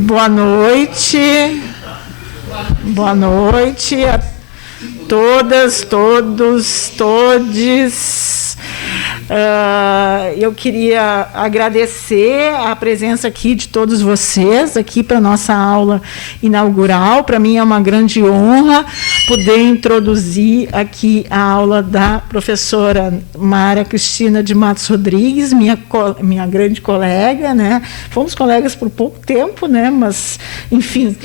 Boa noite. Boa noite a todas, todos, todes. Eu queria agradecer a presença aqui de todos vocês, aqui para a nossa aula inaugural. Para mim é uma grande honra poder introduzir aqui a aula da professora Mara Cristina de Matos Rodrigues, minha grande colega, né? Fomos colegas por pouco tempo, né? Mas, enfim,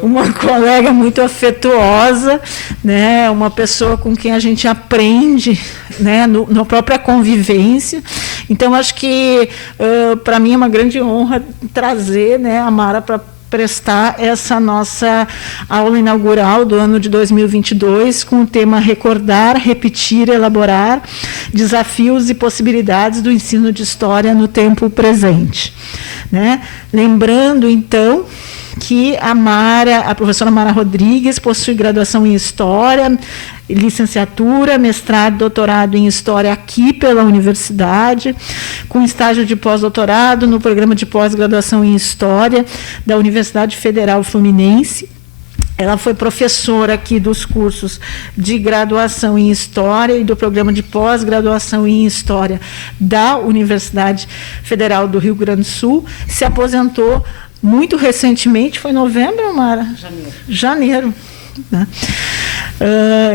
uma colega muito afetuosa, né? Uma pessoa com quem a gente aprende, né? Na própria convivência. Então, acho que, para mim, é uma grande honra trazer, né, a Mara para prestar essa nossa aula inaugural do ano de 2022 com o tema Recordar, Repetir, Elaborar, Desafios e Possibilidades do Ensino de História no Tempo Presente. Né? Lembrando, então, que a professora Mara Rodrigues possui graduação em História, licenciatura, mestrado, doutorado em História aqui pela universidade, com estágio de pós-doutorado no programa de pós-graduação em História da Universidade Federal Fluminense. Ela foi professora aqui dos cursos de graduação em História e do programa de pós-graduação em História da Universidade Federal do Rio Grande do Sul. Se aposentou muito recentemente, foi em novembro, Mara? Janeiro. Né?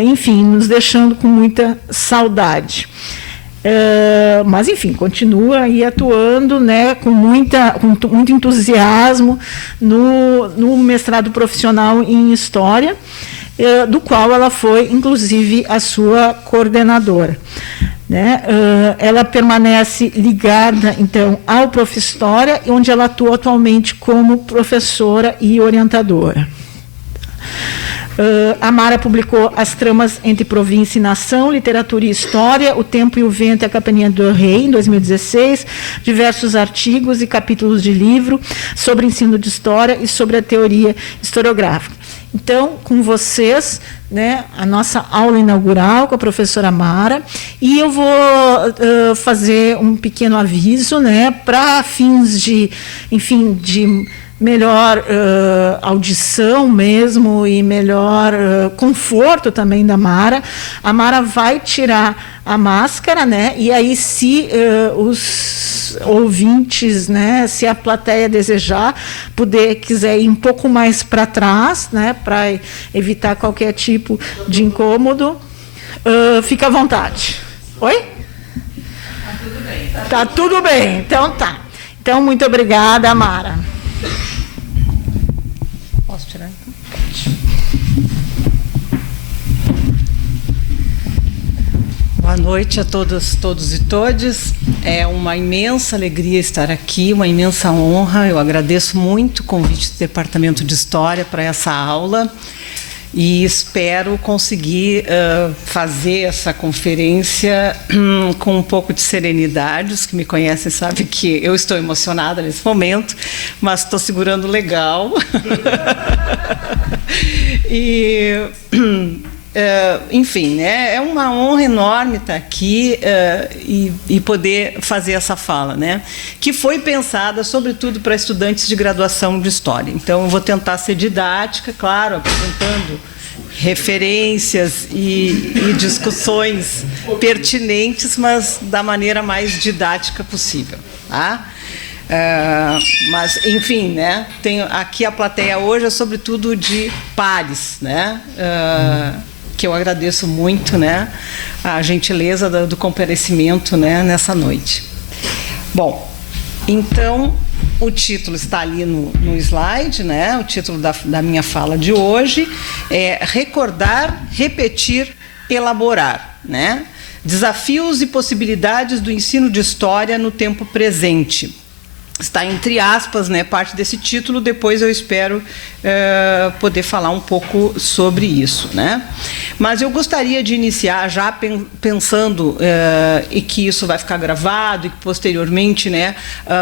Enfim, nos deixando com muita saudade. Mas, enfim, continua aí atuando, né, com muito entusiasmo no mestrado profissional em História, do qual ela foi, inclusive, a sua coordenadora. Né? Ela permanece ligada, então, ao Profhistória, onde ela atua atualmente como professora e orientadora. A Mara publicou As Tramas entre Província e Nação, Literatura e História, O Tempo e o Vento e a Capitania do Rei, em 2016, diversos artigos e capítulos de livro sobre ensino de história e sobre a teoria historiográfica. Então, com vocês, né, a nossa aula inaugural com a professora Mara, e eu vou fazer um pequeno aviso, né, para fins de, enfim, de melhor audição mesmo e melhor conforto também da Mara. A Mara vai tirar a máscara, né? E aí, se os ouvintes, né, se a plateia desejar, quiser ir um pouco mais para trás, né, para evitar qualquer tipo de incômodo, fica à vontade. Oi? Tá tudo bem. Tá tudo bem. Então tá. Então, muito obrigada, Mara. Posso tirar? Pode. Boa noite a todos e todes. É uma imensa alegria estar aqui, uma imensa honra. Eu agradeço muito o convite do Departamento de História para essa aula e espero conseguir fazer essa conferência com um pouco de serenidade. Os que me conhecem sabem que eu estou emocionada nesse momento, mas estou segurando legal. Enfim, né, é uma honra enorme estar aqui e poder fazer essa fala, né, que foi pensada, sobretudo, para estudantes de graduação de História. Então, eu vou tentar ser didática, claro, apresentando referências e discussões pertinentes, mas da maneira mais didática possível. Tá? Mas, enfim, né, tenho aqui a plateia hoje é sobretudo de pares, né, que eu agradeço muito, né, a gentileza do comparecimento, né, nessa noite. Bom, então, o título está ali no slide, né, o título da minha fala de hoje é Recordar, Repetir, Elaborar, né, Desafios e Possibilidades do Ensino de História no Tempo Presente. Está entre aspas, né, parte desse título, depois eu espero poder falar um pouco sobre isso, né? Mas eu gostaria de iniciar já pensando e que isso vai ficar gravado e que posteriormente, né,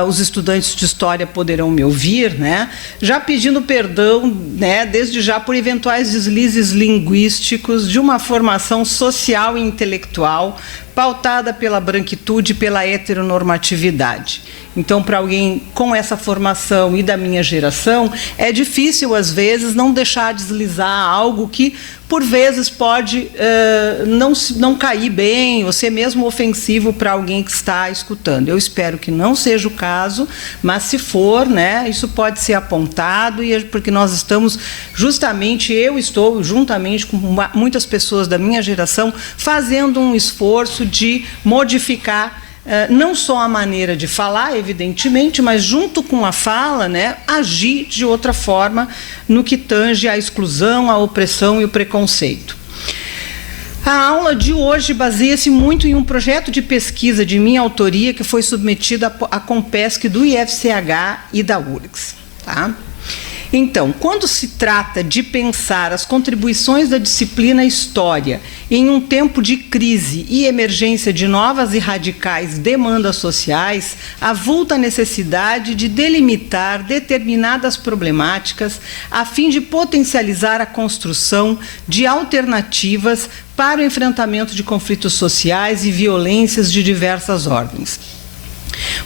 os estudantes de História poderão me ouvir, né, já pedindo perdão, né, desde já por eventuais deslizes linguísticos de uma formação social e intelectual pautada pela branquitude e pela heteronormatividade. Então, para alguém com essa formação e da minha geração, é difícil, às vezes, não deixar deslizar algo que, por vezes, pode não cair bem ou ser mesmo ofensivo para alguém que está escutando. Eu espero que não seja o caso, mas, se for, né, isso pode ser apontado, porque nós estamos, justamente, eu estou, juntamente com muitas pessoas da minha geração, fazendo um esforço de modificar não só a maneira de falar, evidentemente, mas junto com a fala, né, agir de outra forma no que tange à exclusão, à opressão e o preconceito. A aula de hoje baseia-se muito em um projeto de pesquisa de minha autoria que foi submetido à Compesc do IFCH e da URGS. Tá? Então, quando se trata de pensar as contribuições da disciplina História em um tempo de crise e emergência de novas e radicais demandas sociais, avulta a necessidade de delimitar determinadas problemáticas a fim de potencializar a construção de alternativas para o enfrentamento de conflitos sociais e violências de diversas ordens.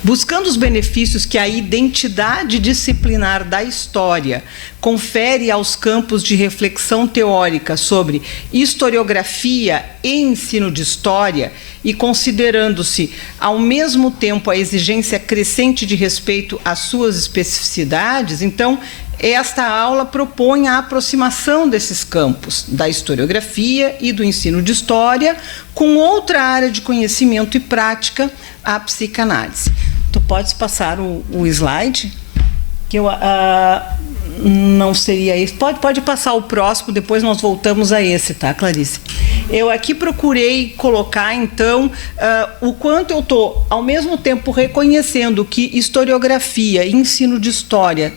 Buscando os benefícios que a identidade disciplinar da história confere aos campos de reflexão teórica sobre historiografia e ensino de história, e considerando-se, ao mesmo tempo, a exigência crescente de respeito às suas especificidades, então, esta aula propõe a aproximação desses campos, da historiografia e do ensino de história, com outra área de conhecimento e prática, a psicanálise. Tu podes passar o slide? Que eu não seria esse. Pode passar o próximo, depois nós voltamos a esse, tá, Clarice? Eu aqui procurei colocar, então, o quanto eu estou, ao mesmo tempo, reconhecendo que historiografia e ensino de história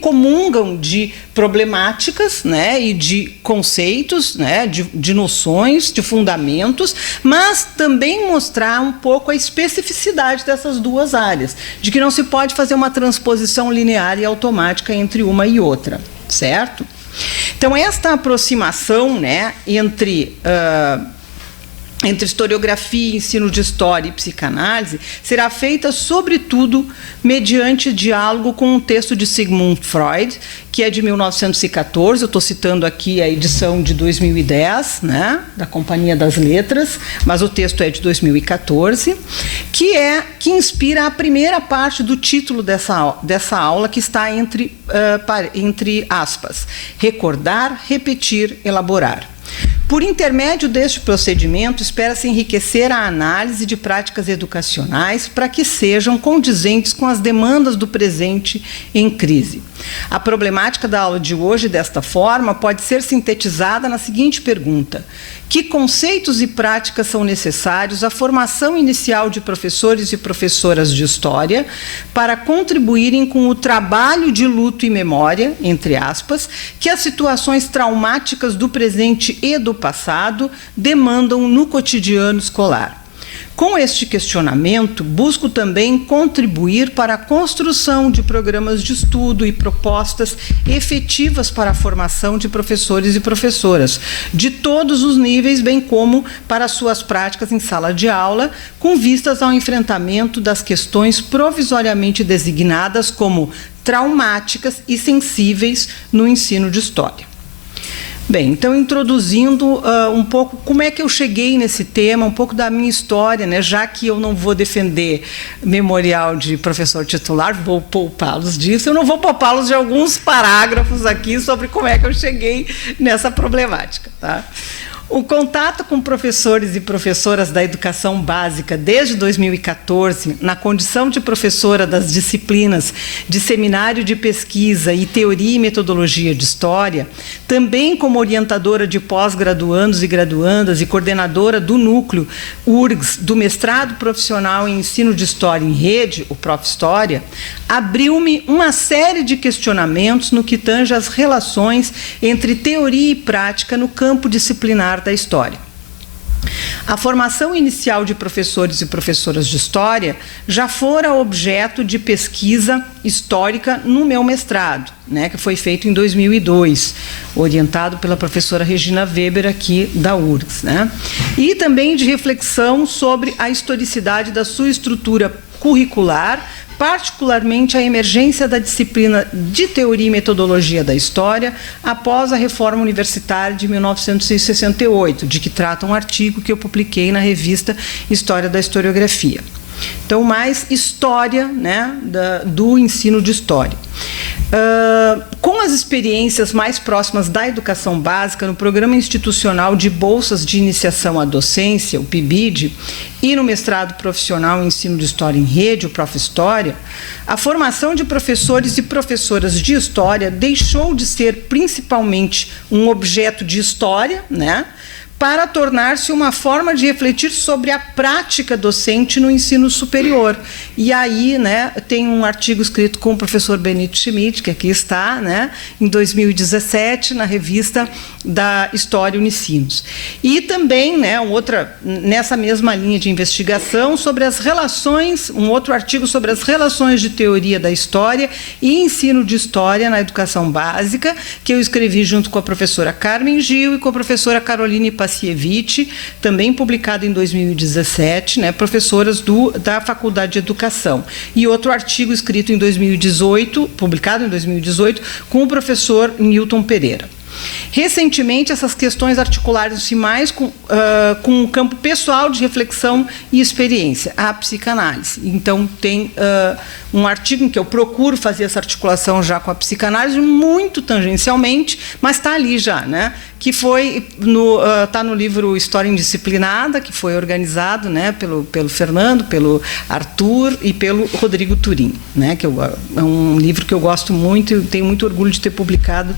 comungam de problemáticas, né, e de conceitos, né, de noções, de fundamentos, mas também mostrar um pouco a especificidade dessas duas áreas, de que não se pode fazer uma transposição linear e automática entre uma e outra, certo? Então, esta aproximação, né, entre historiografia, ensino de história e psicanálise, será feita, sobretudo, mediante diálogo com um texto de Sigmund Freud, que é de 1914, eu estou citando aqui a edição de 2010, né, da Companhia das Letras, mas o texto é de 2014, que inspira a primeira parte do título dessa aula, que está entre aspas, recordar, repetir, elaborar. Por intermédio deste procedimento, espera-se enriquecer a análise de práticas educacionais para que sejam condizentes com as demandas do presente em crise. A problemática da aula de hoje, desta forma, pode ser sintetizada na seguinte pergunta: que conceitos e práticas são necessários à formação inicial de professores e professoras de história para contribuírem com o trabalho de luto e memória, entre aspas, que as situações traumáticas do presente e do passado demandam no cotidiano escolar? Com este questionamento, busco também contribuir para a construção de programas de estudo e propostas efetivas para a formação de professores e professoras, de todos os níveis, bem como para suas práticas em sala de aula, com vistas ao enfrentamento das questões provisoriamente designadas como traumáticas e sensíveis no ensino de história. Bem, então, introduzindo um pouco como é que eu cheguei nesse tema, um pouco da minha história, né? Já que eu não vou defender memorial de professor titular, vou poupá-los disso, eu não vou poupá-los de alguns parágrafos aqui sobre como é que eu cheguei nessa problemática, tá? O contato com professores e professoras da educação básica desde 2014, na condição de professora das disciplinas de seminário de pesquisa e teoria e metodologia de história, também como orientadora de pós-graduandos e graduandas e coordenadora do núcleo URGS do mestrado profissional em ensino de história em rede, o Prof. História, abriu-me uma série de questionamentos no que tange às relações entre teoria e prática no campo disciplinar da história. A formação inicial de professores e professoras de História já fora objeto de pesquisa histórica no meu mestrado, né, que foi feito em 2002, orientado pela professora Regina Weber, aqui da URGS, né, e também de reflexão sobre a historicidade da sua estrutura curricular, particularmente a emergência da disciplina de Teoria e Metodologia da História após a reforma universitária de 1968, de que trata um artigo que eu publiquei na revista História da Historiografia. Então, mais história, né, do ensino de História. Com as experiências mais próximas da educação básica no Programa Institucional de Bolsas de Iniciação à Docência, o PIBID, e no mestrado profissional em Ensino de História em Rede, o Prof-História, a formação de professores e professoras de História deixou de ser principalmente um objeto de história, né, para tornar-se uma forma de refletir sobre a prática docente no ensino superior. E aí, né, tem um artigo escrito com o professor Benito Schmidt, que aqui está, né, em 2017, na revista da História Unicinos. E também, né, nessa mesma linha de investigação, sobre as relações, um outro artigo sobre as relações de teoria da história e ensino de história na educação básica, que eu escrevi junto com a professora Carmen Gil e com a professora Caroline Passievich, também publicado em 2017, né, professoras da Faculdade de Educação. E outro artigo escrito em 2018, publicado em 2018, com o professor Newton Pereira. Recentemente, essas questões articularam-se mais com um campo pessoal de reflexão e experiência, a psicanálise. Então, tem um artigo em que eu procuro fazer essa articulação já com a psicanálise, muito tangencialmente, mas está ali já, né? Que foi está no livro História Indisciplinada, que foi organizado, né, pelo Fernando, pelo Arthur e pelo Rodrigo Turim, né, que é um livro que eu gosto muito e tenho muito orgulho de ter publicado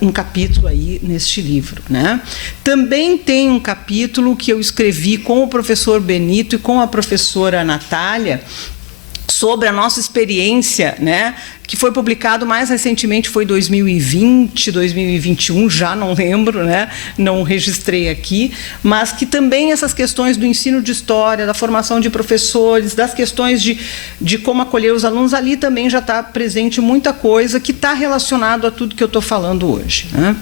um capítulo aí neste livro, né. Também tem um capítulo que eu escrevi com o professor Benito e com a professora Natália sobre a nossa experiência, né, que foi publicado mais recentemente, foi 2020, 2021, já não lembro, né? Não registrei aqui, mas que também essas questões do ensino de história, da formação de professores, das questões de como acolher os alunos, ali também já está presente muita coisa que está relacionado a tudo que eu estou falando hoje, né?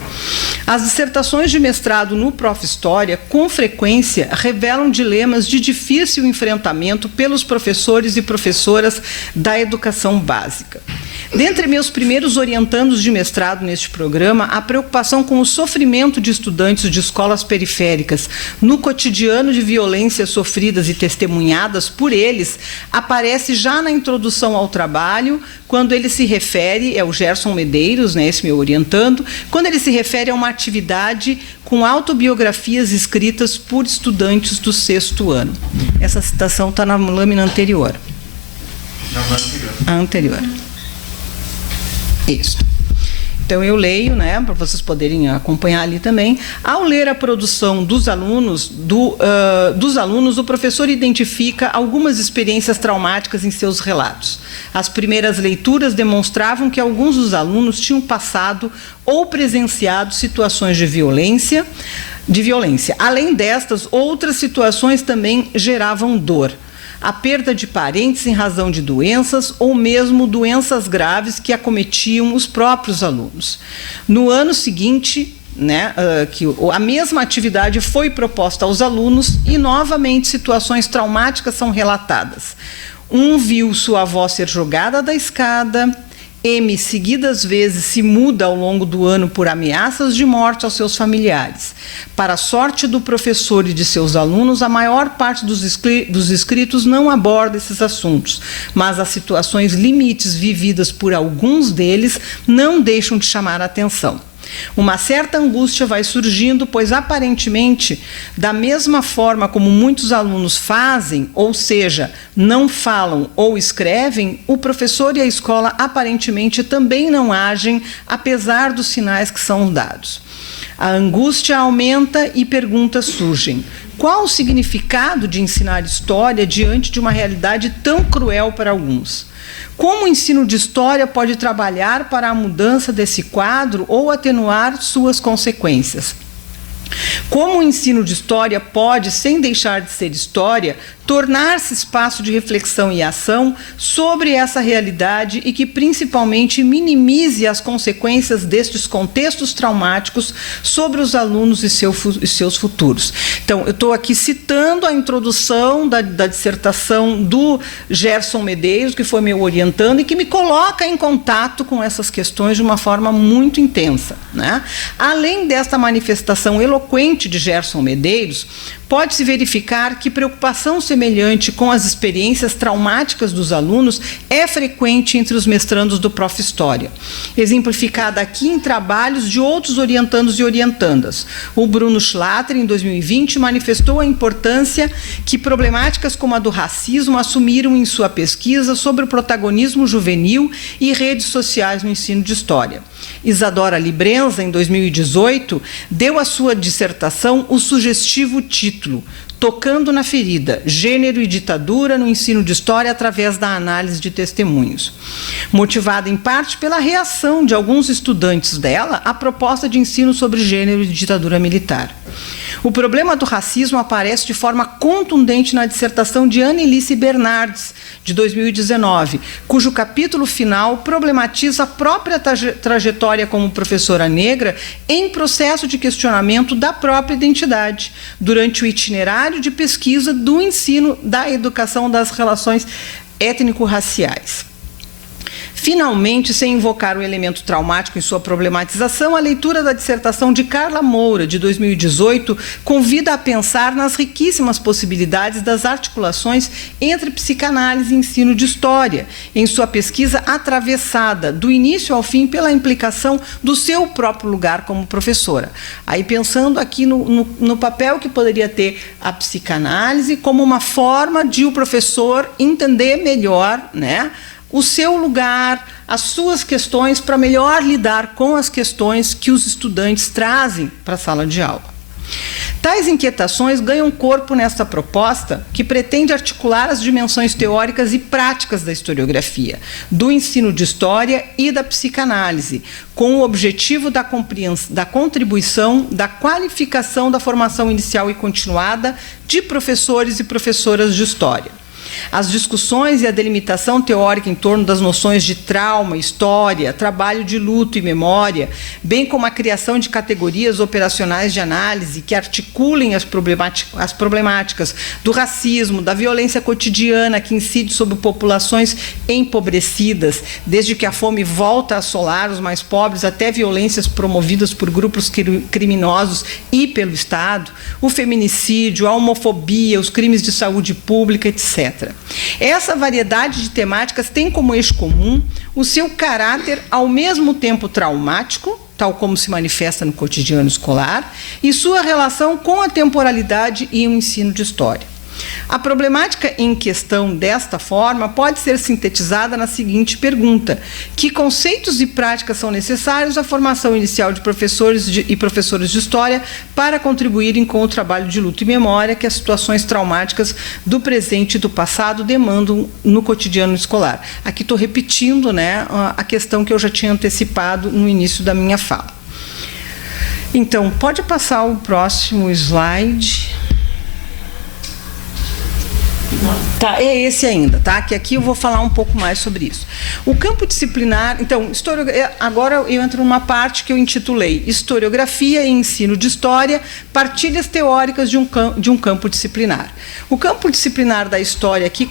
As dissertações de mestrado no Prof-História, com frequência, revelam dilemas de difícil enfrentamento pelos professores e professoras da educação básica. Dentre meus primeiros orientandos de mestrado neste programa, a preocupação com o sofrimento de estudantes de escolas periféricas no cotidiano de violências sofridas e testemunhadas por eles aparece já na introdução ao trabalho, quando ele se refere, é o Gerson Medeiros, né, esse meu orientando, quando ele se refere a uma atividade com autobiografias escritas por estudantes do 6º ano. Essa citação está na lâmina anterior. A anterior. Isso. Então, eu leio, né, para vocês poderem acompanhar ali também. Ao ler a produção dos alunos, o professor identifica algumas experiências traumáticas em seus relatos. As primeiras leituras demonstravam que alguns dos alunos tinham passado ou presenciado situações de violência. Além destas, outras situações também geravam dor. A perda de parentes em razão de doenças ou mesmo doenças graves que acometiam os próprios alunos. No ano seguinte, né, que a mesma atividade foi proposta aos alunos e, novamente, situações traumáticas são relatadas. Um viu sua avó ser jogada da escada. M, seguidas vezes, se muda ao longo do ano por ameaças de morte aos seus familiares. Para a sorte do professor e de seus alunos, a maior parte dos escritos não aborda esses assuntos, mas as situações limites vividas por alguns deles não deixam de chamar a atenção. Uma certa angústia vai surgindo, pois, aparentemente, da mesma forma como muitos alunos fazem, ou seja, não falam ou escrevem, o professor e a escola aparentemente também não agem, apesar dos sinais que são dados. A angústia aumenta e perguntas surgem. Qual o significado de ensinar história diante de uma realidade tão cruel para alguns? Como o ensino de história pode trabalhar para a mudança desse quadro ou atenuar suas consequências? Como o ensino de história pode, sem deixar de ser história, tornar-se espaço de reflexão e ação sobre essa realidade e que principalmente minimize as consequências destes contextos traumáticos sobre os alunos e seus futuros. Então, eu estou aqui citando a introdução da dissertação do Gerson Medeiros, que foi meu orientando e que me coloca em contato com essas questões de uma forma muito intensa, né? Além desta manifestação eloquente de Gerson Medeiros, pode-se verificar que preocupação semelhante com as experiências traumáticas dos alunos é frequente entre os mestrandos do Prof. História, exemplificada aqui em trabalhos de outros orientandos e orientandas. O Bruno Schlatter, em 2020, manifestou a importância que problemáticas como a do racismo assumiram em sua pesquisa sobre o protagonismo juvenil e redes sociais no ensino de História. Isadora Librenza, em 2018, deu à sua dissertação o sugestivo título Tocando na Ferida, Gênero e Ditadura no Ensino de História através da análise de testemunhos, motivada em parte pela reação de alguns estudantes dela à proposta de ensino sobre gênero e ditadura militar. O problema do racismo aparece de forma contundente na dissertação de Anneliese Bernardes, de 2019, cujo capítulo final problematiza a própria trajetória como professora negra em processo de questionamento da própria identidade, durante o itinerário de pesquisa do ensino da educação das relações étnico-raciais. Finalmente, sem invocar o elemento traumático em sua problematização, a leitura da dissertação de Carla Moura, de 2018, convida a pensar nas riquíssimas possibilidades das articulações entre psicanálise e ensino de história, em sua pesquisa atravessada, do início ao fim, pela implicação do seu próprio lugar como professora. Aí, pensando aqui no papel que poderia ter a psicanálise como uma forma de o professor entender melhor, né, o seu lugar, as suas questões, para melhor lidar com as questões que os estudantes trazem para a sala de aula. Tais inquietações ganham corpo nesta proposta, que pretende articular as dimensões teóricas e práticas da historiografia, do ensino de história e da psicanálise, com o objetivo da contribuição, da qualificação da formação inicial e continuada de professores e professoras de história. As discussões e a delimitação teórica em torno das noções de trauma, história, trabalho de luto e memória, bem como a criação de categorias operacionais de análise que articulem as problemáticas do racismo, da violência cotidiana que incide sobre populações empobrecidas, desde que a fome volta a assolar os mais pobres até violências promovidas por grupos criminosos e pelo Estado, o feminicídio, a homofobia, os crimes de saúde pública, etc. Essa variedade de temáticas tem como eixo comum o seu caráter ao mesmo tempo traumático, tal como se manifesta no cotidiano escolar, e sua relação com a temporalidade e o ensino de história. A problemática em questão desta forma pode ser sintetizada na seguinte pergunta: que conceitos e práticas são necessários à formação inicial de professores e professoras de história para contribuírem com o trabalho de luto e memória que as situações traumáticas do presente e do passado demandam no cotidiano escolar? Aqui estou repetindo, né, a questão que eu já tinha antecipado no início da minha fala. Então, pode passar o próximo slide. Tá, é esse ainda, tá? Que aqui eu vou falar um pouco mais sobre isso. O campo disciplinar, então, agora eu entro numa parte que eu intitulei Historiografia e Ensino de História, partilhas teóricas de um campo disciplinar. O campo disciplinar da história aqui,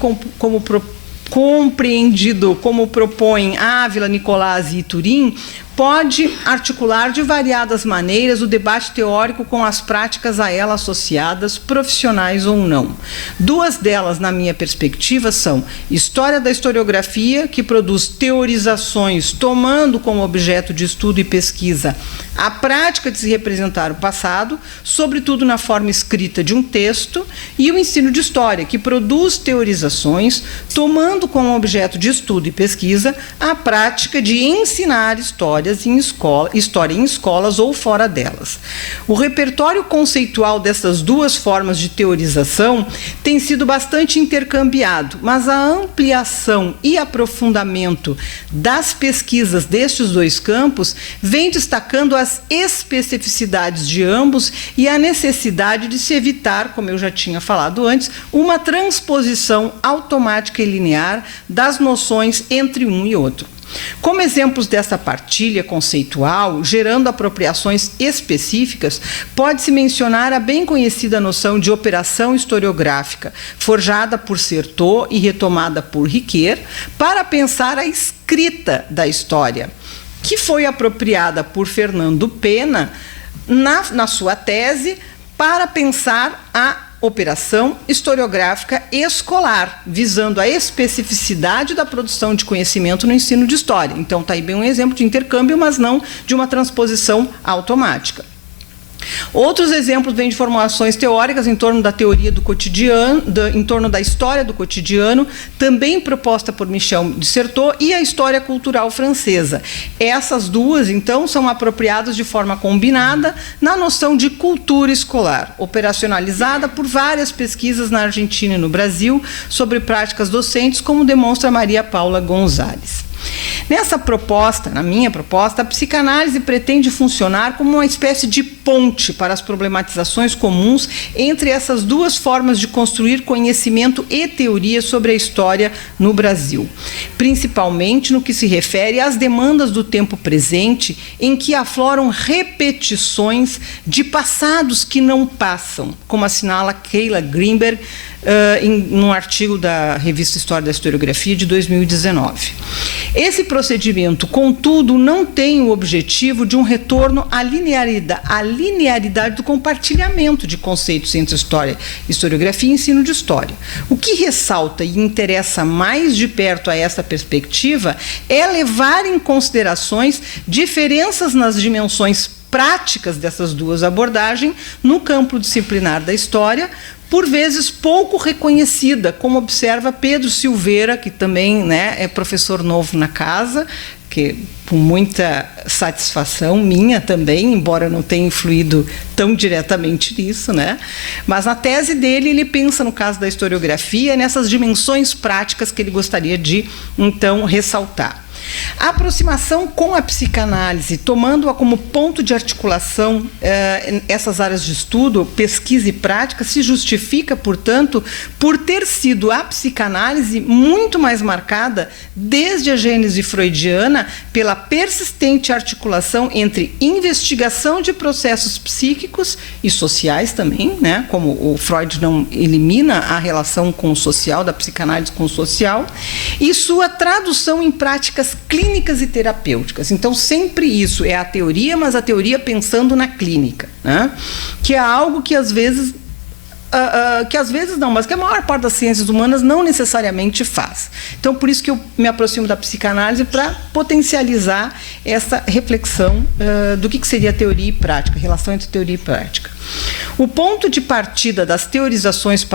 compreendido como propõem Ávila, Nicolás e Iturim, pode articular de variadas maneiras o debate teórico com as práticas a ela associadas, profissionais ou não. Duas delas, na minha perspectiva, são História da Historiografia, que produz teorizações tomando como objeto de estudo e pesquisa a prática de se representar o passado, sobretudo na forma escrita de um texto, e o Ensino de História, que produz teorizações tomando como objeto de estudo e pesquisa a prática de ensinar história história em escolas ou fora delas. O repertório conceitual dessas duas formas de teorização tem sido bastante intercambiado, mas a ampliação e aprofundamento das pesquisas destes dois campos vem destacando as especificidades de ambos e a necessidade de se evitar, como eu já tinha falado antes, uma transposição automática e linear das noções entre um e outro. Como exemplos dessa partilha conceitual, gerando apropriações específicas, pode-se mencionar a bem conhecida noção de operação historiográfica, forjada por Certeau e retomada por Riquet, para pensar a escrita da história, que foi apropriada por Fernando Pena na sua tese para pensar a operação historiográfica escolar, visando a especificidade da produção de conhecimento no ensino de história. Então, está aí bem um exemplo de intercâmbio, mas não de uma transposição automática. Outros exemplos vêm de formulações teóricas em torno da teoria do cotidiano, em torno da história do cotidiano, também proposta por Michel de Certeau, e a história cultural francesa. Essas duas, então, são apropriadas de forma combinada na noção de cultura escolar, operacionalizada por várias pesquisas na Argentina e no Brasil sobre práticas docentes, como demonstra Maria Paula Gonzalez. Nessa proposta, na minha proposta, a psicanálise pretende funcionar como uma espécie de ponte para as problematizações comuns entre essas duas formas de construir conhecimento e teoria sobre a história no Brasil, principalmente no que se refere às demandas do tempo presente, em que afloram repetições de passados que não passam, como assinala Keila Greenberg num artigo da revista História da Historiografia de 2019. Esse procedimento, contudo, não tem o objetivo de um retorno à linearidade do compartilhamento de conceitos entre história, historiografia e ensino de história. O que ressalta e interessa mais de perto a essa perspectiva é levar em considerações diferenças nas dimensões práticas dessas duas abordagens no campo disciplinar da história, por vezes pouco reconhecida, como observa Pedro Silveira, que também, né, é professor novo na casa, que com muita satisfação minha também, embora não tenha influído tão diretamente nisso, né? Mas na tese dele ele pensa, no caso da historiografia, nessas dimensões práticas que ele gostaria de, então, ressaltar. A aproximação com a psicanálise, tomando-a como ponto de articulação essas áreas de estudo, pesquisa e prática, se justifica, portanto, por ter sido a psicanálise muito mais marcada, desde a gênese freudiana, pela persistente articulação entre investigação de processos psíquicos e sociais também, né? Como o Freud não elimina a relação com o social, da psicanálise com o social, e sua tradução em práticas clínicas e terapêuticas. Então, sempre isso é a teoria, mas a teoria pensando na clínica, né? Que é algo que às vezes não, mas que a maior parte das ciências humanas não necessariamente faz. Então, por isso que eu me aproximo da psicanálise, para potencializar essa reflexão do que seria teoria e prática, relação entre teoria e prática. O ponto de partida das teorizações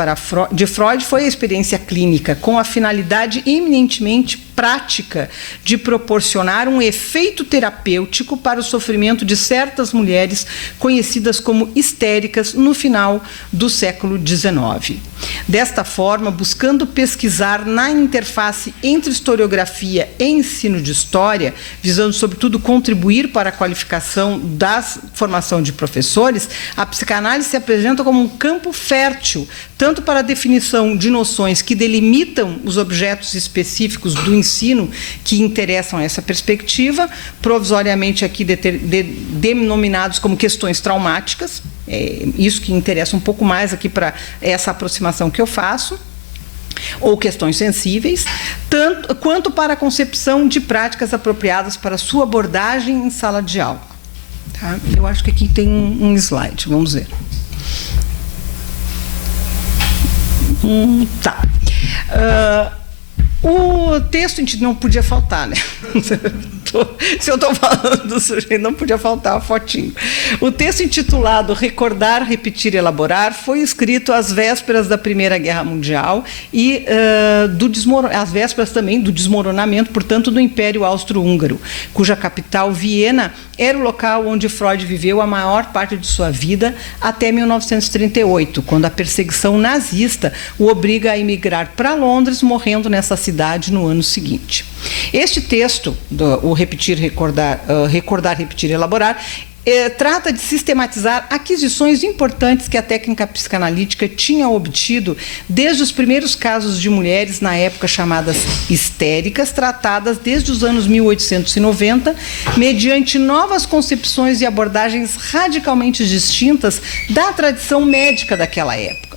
de Freud foi a experiência clínica, com a finalidade eminentemente prática de proporcionar um efeito terapêutico para o sofrimento de certas mulheres conhecidas como histéricas no final do século XIX. Desta forma, buscando pesquisar na interface entre historiografia e ensino de história, visando, sobretudo, contribuir para a qualificação da formação de professores, a psicanálise se apresenta como um campo fértil, tanto para a definição de noções que delimitam os objetos específicos do ensino que interessam a essa perspectiva, provisoriamente aqui denominados como questões traumáticas, isso que interessa um pouco mais aqui para essa aproximação que eu faço, ou questões sensíveis, tanto quanto para a concepção de práticas apropriadas para sua abordagem em sala de aula. Tá? Eu acho que aqui tem um slide, vamos ver. Tá. O texto não podia faltar, né? Se eu estou falando do sujeito, não podia faltar a fotinho. O texto intitulado Recordar, Repetir e Elaborar foi escrito às vésperas da Primeira Guerra Mundial e às vésperas também do desmoronamento, portanto, do Império Austro-Húngaro, cuja capital, Viena, era o local onde Freud viveu a maior parte de sua vida até 1938, quando a perseguição nazista o obriga a emigrar para Londres, morrendo nessa cidade no ano seguinte. Este texto, o Repetir, Recordar, Repetir e Elaborar, trata de sistematizar aquisições importantes que a técnica psicanalítica tinha obtido desde os primeiros casos de mulheres na época chamadas histéricas, tratadas desde os anos 1890, mediante novas concepções e abordagens radicalmente distintas da tradição médica daquela época.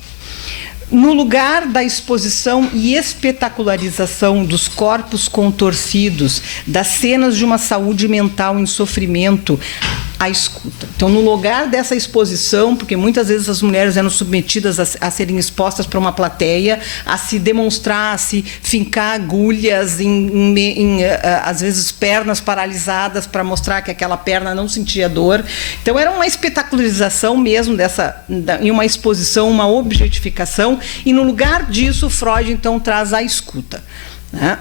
No lugar da exposição e espetacularização dos corpos contorcidos, das cenas de uma saúde mental em sofrimento, a escuta. Então, no lugar dessa exposição, porque muitas vezes as mulheres eram submetidas a serem expostas para uma plateia, a se demonstrar, a se fincar agulhas às vezes, pernas paralisadas para mostrar que aquela perna não sentia dor. Então, era uma espetacularização mesmo em uma exposição, uma objetificação, e no lugar disso, Freud, então, traz a escuta, né?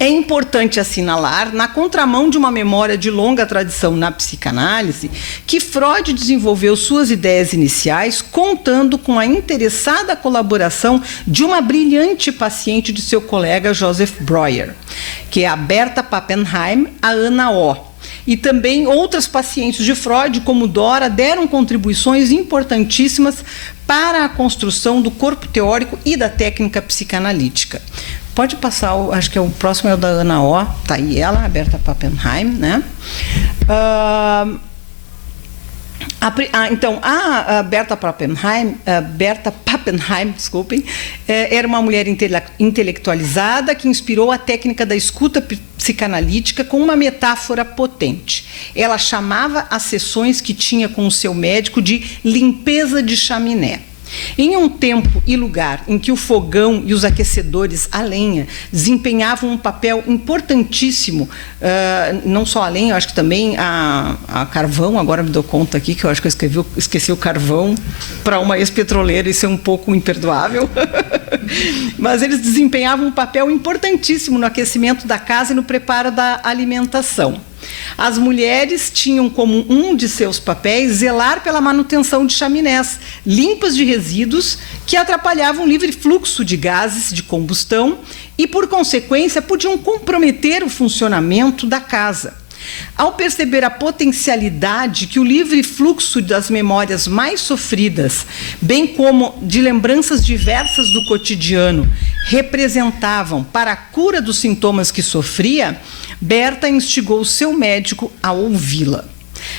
É importante assinalar, na contramão de uma memória de longa tradição na psicanálise, que Freud desenvolveu suas ideias iniciais contando com a interessada colaboração de uma brilhante paciente de seu colega Joseph Breuer, que é a Berta Pappenheim, a Ana O. E também outras pacientes de Freud, como Dora, deram contribuições importantíssimas para a construção do corpo teórico e da técnica psicanalítica. Pode passar, acho que o próximo é o da Ana O, está aí ela, a Berta Pappenheim, né? Então, a Berta Pappenheim, desculpem, era uma mulher intelectualizada que inspirou a técnica da escuta psicanalítica com uma metáfora potente. Ela chamava as sessões que tinha com o seu médico de limpeza de chaminé. Em um tempo e lugar em que o fogão e os aquecedores a lenha desempenhavam um papel importantíssimo, não só a lenha, eu acho que também a carvão, agora me dou conta aqui que eu acho que eu esqueci o carvão para uma ex-petroleira, isso é um pouco imperdoável, mas eles desempenhavam um papel importantíssimo no aquecimento da casa e no preparo da alimentação. As mulheres tinham como um de seus papéis zelar pela manutenção de chaminés limpas de resíduos que atrapalhavam o livre fluxo de gases de combustão e, por consequência, podiam comprometer o funcionamento da casa. Ao perceber a potencialidade que o livre fluxo das memórias mais sofridas, bem como de lembranças diversas do cotidiano, representavam para a cura dos sintomas que sofria, Berta instigou seu médico a ouvi-la.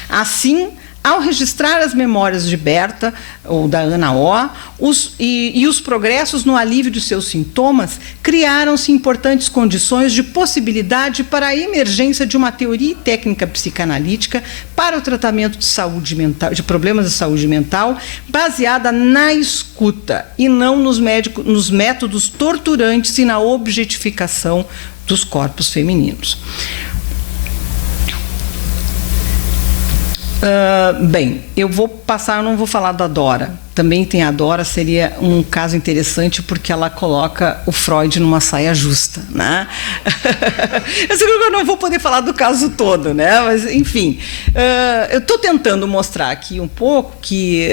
Assim, ao registrar as memórias de Berta, ou da Ana O, os progressos no alívio de seus sintomas, criaram-se importantes condições de possibilidade para a emergência de uma teoria e técnica psicanalítica para o tratamento de saúde mental, de problemas de saúde mental, baseada na escuta e não nos métodos torturantes e na objetificação dos corpos femininos. Bem, eu não vou falar da Dora. Também tem a Dora, seria um caso interessante porque ela coloca o Freud numa saia justa, né? Eu sei que eu não vou poder falar do caso todo, né? Mas, enfim, eu estou tentando mostrar aqui um pouco que,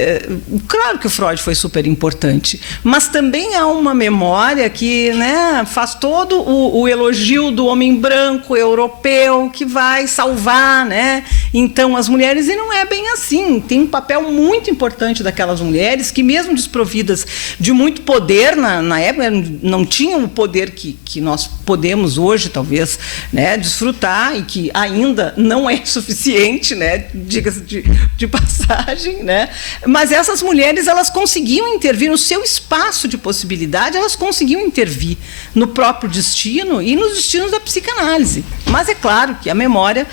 claro que o Freud foi super importante, mas também há uma memória que, né, faz todo o elogio do homem branco europeu que vai salvar, né? Então, as mulheres, e não é bem assim, tem um papel muito importante daquelas mulheres que, mesmo desprovidas de muito poder na época, não tinham o poder que nós podemos hoje, talvez, né, desfrutar, e que ainda não é suficiente, né, diga-se de passagem, né, mas essas mulheres, elas conseguiam intervir no seu espaço de possibilidade, elas conseguiam intervir no próprio destino e nos destinos da psicanálise. Mas é claro que a memória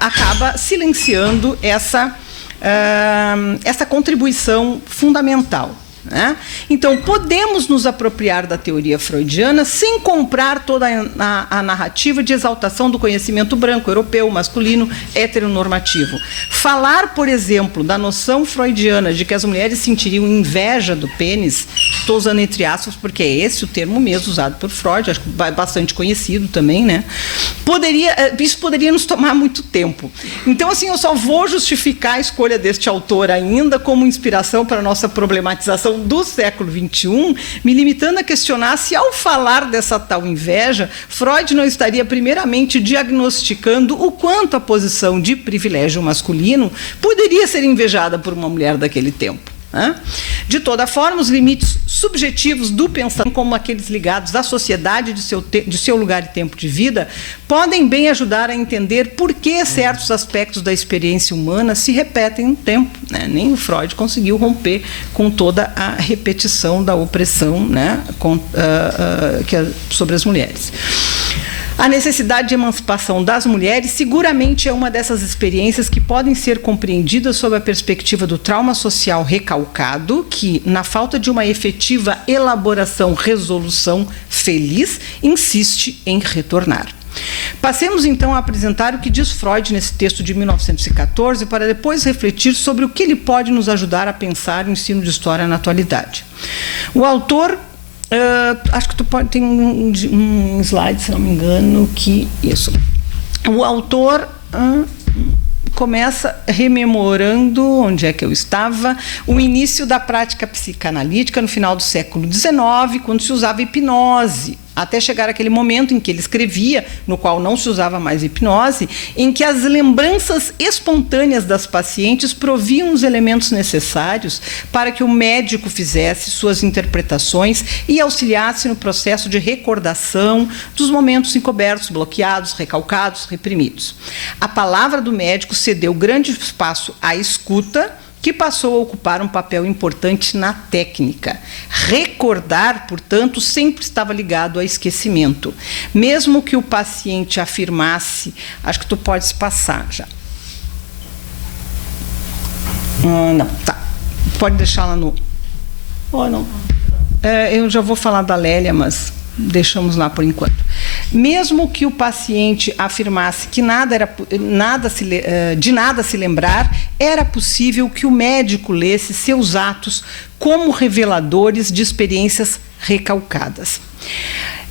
acaba silenciando essa contribuição fundamental. né? Então, podemos nos apropriar da teoria freudiana sem comprar toda a narrativa de exaltação do conhecimento branco, europeu, masculino, heteronormativo. Falar, por exemplo, da noção freudiana de que as mulheres sentiriam inveja do pênis, estou usando entre aspas porque é esse o termo mesmo usado por Freud, acho que bastante conhecido também, né? Isso poderia nos tomar muito tempo. Então, assim, eu só vou justificar a escolha deste autor ainda como inspiração para a nossa problematização do século XXI, me limitando a questionar se, ao falar dessa tal inveja, Freud não estaria primeiramente diagnosticando o quanto a posição de privilégio masculino poderia ser invejada por uma mulher daquele tempo. De toda forma, os limites subjetivos do pensamento, como aqueles ligados à sociedade de seu lugar e tempo de vida, podem bem ajudar a entender por que certos aspectos da experiência humana se repetem no tempo, né? Nem o Freud conseguiu romper com toda a repetição da opressão, né? Sobre as mulheres. A necessidade de emancipação das mulheres seguramente é uma dessas experiências que podem ser compreendidas sob a perspectiva do trauma social recalcado, que, na falta de uma efetiva resolução feliz, insiste em retornar. Passemos, então, a apresentar o que diz Freud nesse texto de 1914, para depois refletir sobre o que ele pode nos ajudar a pensar o ensino de história na atualidade. O autor... acho que tem um slide, se não me engano, que isso. O autor começa rememorando onde é que eu estava, o início da prática psicanalítica no final do século XIX, quando se usava hipnose, até chegar aquele momento em que ele escrevia, no qual não se usava mais hipnose, em que as lembranças espontâneas das pacientes proviam os elementos necessários para que o médico fizesse suas interpretações e auxiliasse no processo de recordação dos momentos encobertos, bloqueados, recalcados, reprimidos. A palavra do médico cedeu grande espaço à escuta, que passou a ocupar um papel importante na técnica. Recordar, portanto, sempre estava ligado a esquecimento. Mesmo que o paciente afirmasse... Acho que tu podes passar já. Não, tá. Pode deixar lá no... Oh, não. Eu já vou falar da Lélia, mas... deixamos lá por enquanto. Mesmo que o paciente afirmasse que de nada se lembrar, era possível que o médico lesse seus atos como reveladores de experiências recalcadas.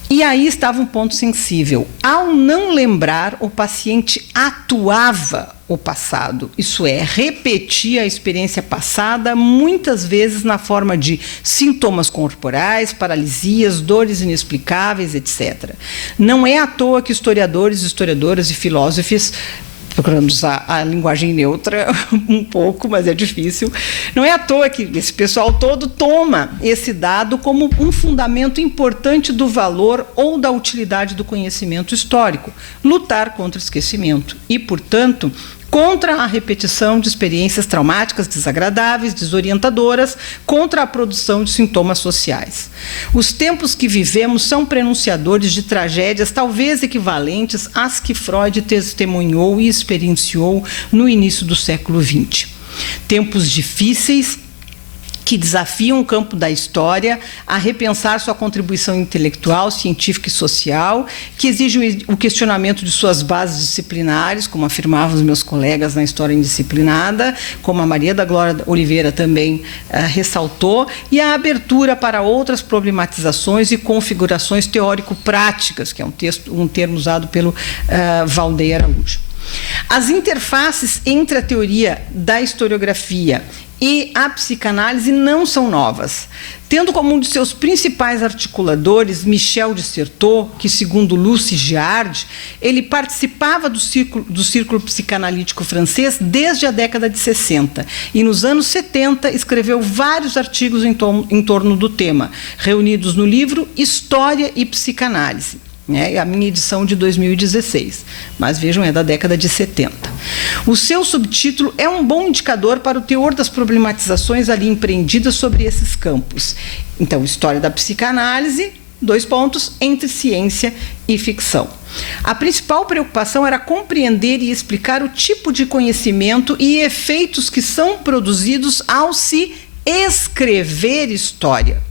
E aí estava um ponto sensível. Ao não lembrar, o paciente atuava o passado, isso é, repetia a experiência passada, muitas vezes na forma de sintomas corporais, paralisias, dores inexplicáveis, etc. Não é à toa que historiadores, historiadoras e filósofos, procurando usar a linguagem neutra um pouco, mas é difícil. Não é à toa que esse pessoal todo toma esse dado como um fundamento importante do valor ou da utilidade do conhecimento histórico, lutar contra o esquecimento e, portanto, contra a repetição de experiências traumáticas, desagradáveis, desorientadoras, contra a produção de sintomas sociais. Os tempos que vivemos são prenunciadores de tragédias talvez equivalentes às que Freud testemunhou e experienciou no início do século XX. Tempos difíceis que desafiam o campo da história a repensar sua contribuição intelectual, científica e social, que exigem o questionamento de suas bases disciplinares, como afirmavam os meus colegas na História Indisciplinada, como a Maria da Glória Oliveira também ressaltou, e a abertura para outras problematizações e configurações teórico-práticas, que é um termo usado pelo Valdeir Araújo. As interfaces entre a teoria da historiografia e a psicanálise não são novas. Tendo como um de seus principais articuladores Michel de Certeau, que, segundo Lucy Giard, ele participava do círculo psicanalítico francês desde a década de 60 e, nos anos 70, escreveu vários artigos em torno do tema, reunidos no livro História e Psicanálise. A minha edição de 2016, mas vejam, é da década de 70. O seu subtítulo é um bom indicador para o teor das problematizações ali empreendidas sobre esses campos. Então, História da Psicanálise, : entre ciência e ficção. A principal preocupação era compreender e explicar o tipo de conhecimento e efeitos que são produzidos ao se escrever história.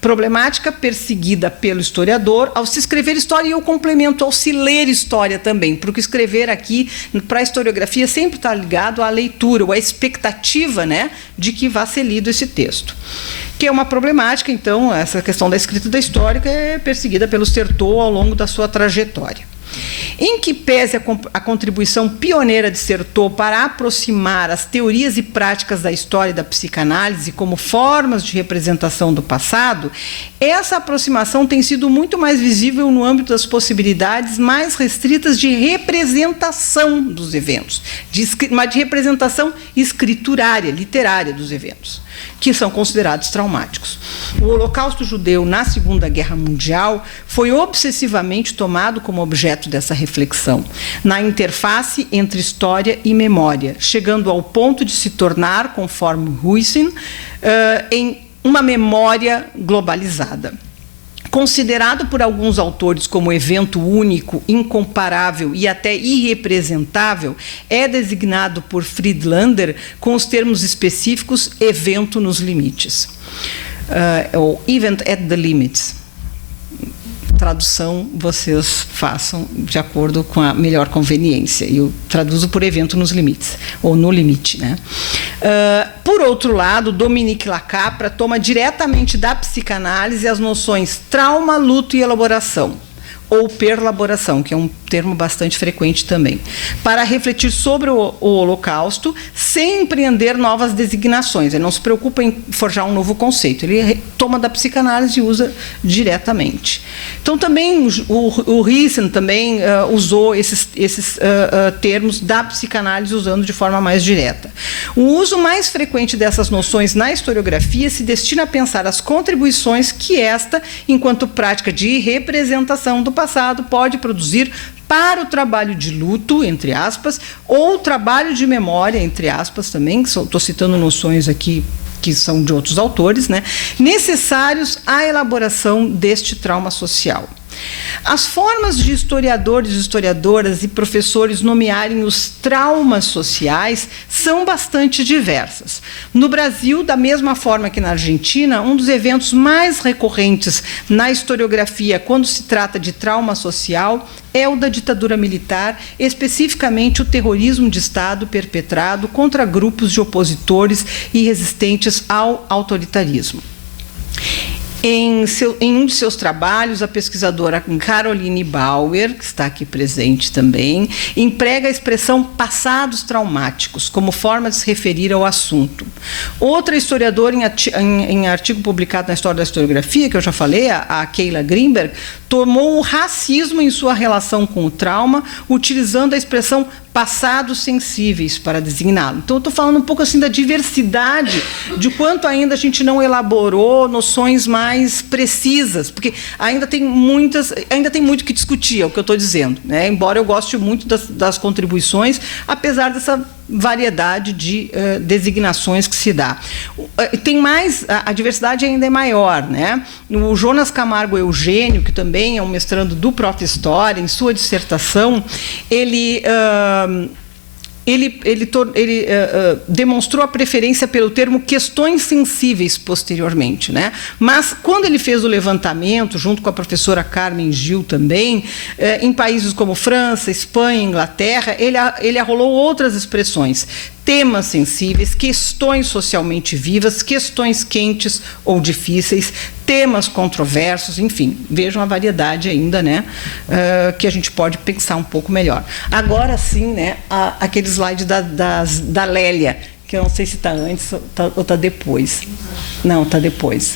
Problemática perseguida pelo historiador ao se escrever história, e eu complemento ao se ler história também, porque escrever aqui para a historiografia sempre está ligado à leitura, ou à expectativa, né, de que vá ser lido esse texto. Que é uma problemática, então, essa questão da escrita da história é perseguida pelo Certeau ao longo da sua trajetória. Em que pese a contribuição pioneira de Certeau para aproximar as teorias e práticas da história e da psicanálise como formas de representação do passado, essa aproximação tem sido muito mais visível no âmbito das possibilidades mais restritas de representação dos eventos, mas de representação escriturária, literária dos eventos, que são considerados traumáticos. O Holocausto judeu na Segunda Guerra Mundial foi obsessivamente tomado como objeto dessa reflexão, na interface entre história e memória, chegando ao ponto de se tornar, conforme Huyssin, em uma memória globalizada. Considerado por alguns autores como evento único, incomparável e até irrepresentável, é designado por Friedlander com os termos específicos evento nos limites, ou event at the limits. Tradução vocês façam de acordo com a melhor conveniência. Eu traduzo por evento nos limites, ou no limite, né? Por outro lado, Dominique Lacapra toma diretamente da psicanálise as noções trauma, luto e elaboração, ou perlaboração, que é um termo bastante frequente também, para refletir sobre o Holocausto sem empreender novas designações. Ele não se preocupa em forjar um novo conceito, ele toma da psicanálise e usa diretamente. Então, também o Huyssin também usou esses termos da psicanálise usando de forma mais direta. O uso mais frequente dessas noções na historiografia se destina a pensar as contribuições que esta, enquanto prática de representação do passado, pode produzir para o trabalho de luto, entre aspas, ou trabalho de memória, entre aspas, também, estou citando noções aqui que são de outros autores, né, necessários à elaboração deste trauma social. As formas de historiadores, historiadoras e professores nomearem os traumas sociais são bastante diversas. No Brasil, da mesma forma que na Argentina, um dos eventos mais recorrentes na historiografia quando se trata de trauma social é o da ditadura militar, especificamente o terrorismo de Estado perpetrado contra grupos de opositores e resistentes ao autoritarismo. Em um de seus trabalhos, a pesquisadora Caroline Bauer, que está aqui presente também, emprega a expressão passados traumáticos como forma de se referir ao assunto. Outra historiadora, em artigo publicado na História da Historiografia, que eu já falei, a Keila Greenberg, tomou o racismo em sua relação com o trauma, utilizando a expressão passados sensíveis para designá-lo. Então, eu estou falando um pouco assim da diversidade, de quanto ainda a gente não elaborou noções mais precisas, porque ainda tem muito que discutir, é o que eu estou dizendo, né? Embora eu goste muito das contribuições, apesar dessa variedade de designações que se dá. Tem mais, a diversidade ainda é maior, né? O Jonas Camargo Eugênio, que também é um mestrando do Prof. História, em sua dissertação, ele demonstrou a preferência pelo termo questões sensíveis posteriormente, né? Mas, quando ele fez o levantamento, junto com a professora Carmen Gil também, em países como França, Espanha, Inglaterra, ele arrolou outras expressões. Temas sensíveis, questões socialmente vivas, questões quentes ou difíceis, temas controversos, enfim, vejam a variedade ainda, né, que a gente pode pensar um pouco melhor. Agora sim, né, aquele slide da Lélia, que eu não sei se está antes ou está depois. Não, está depois.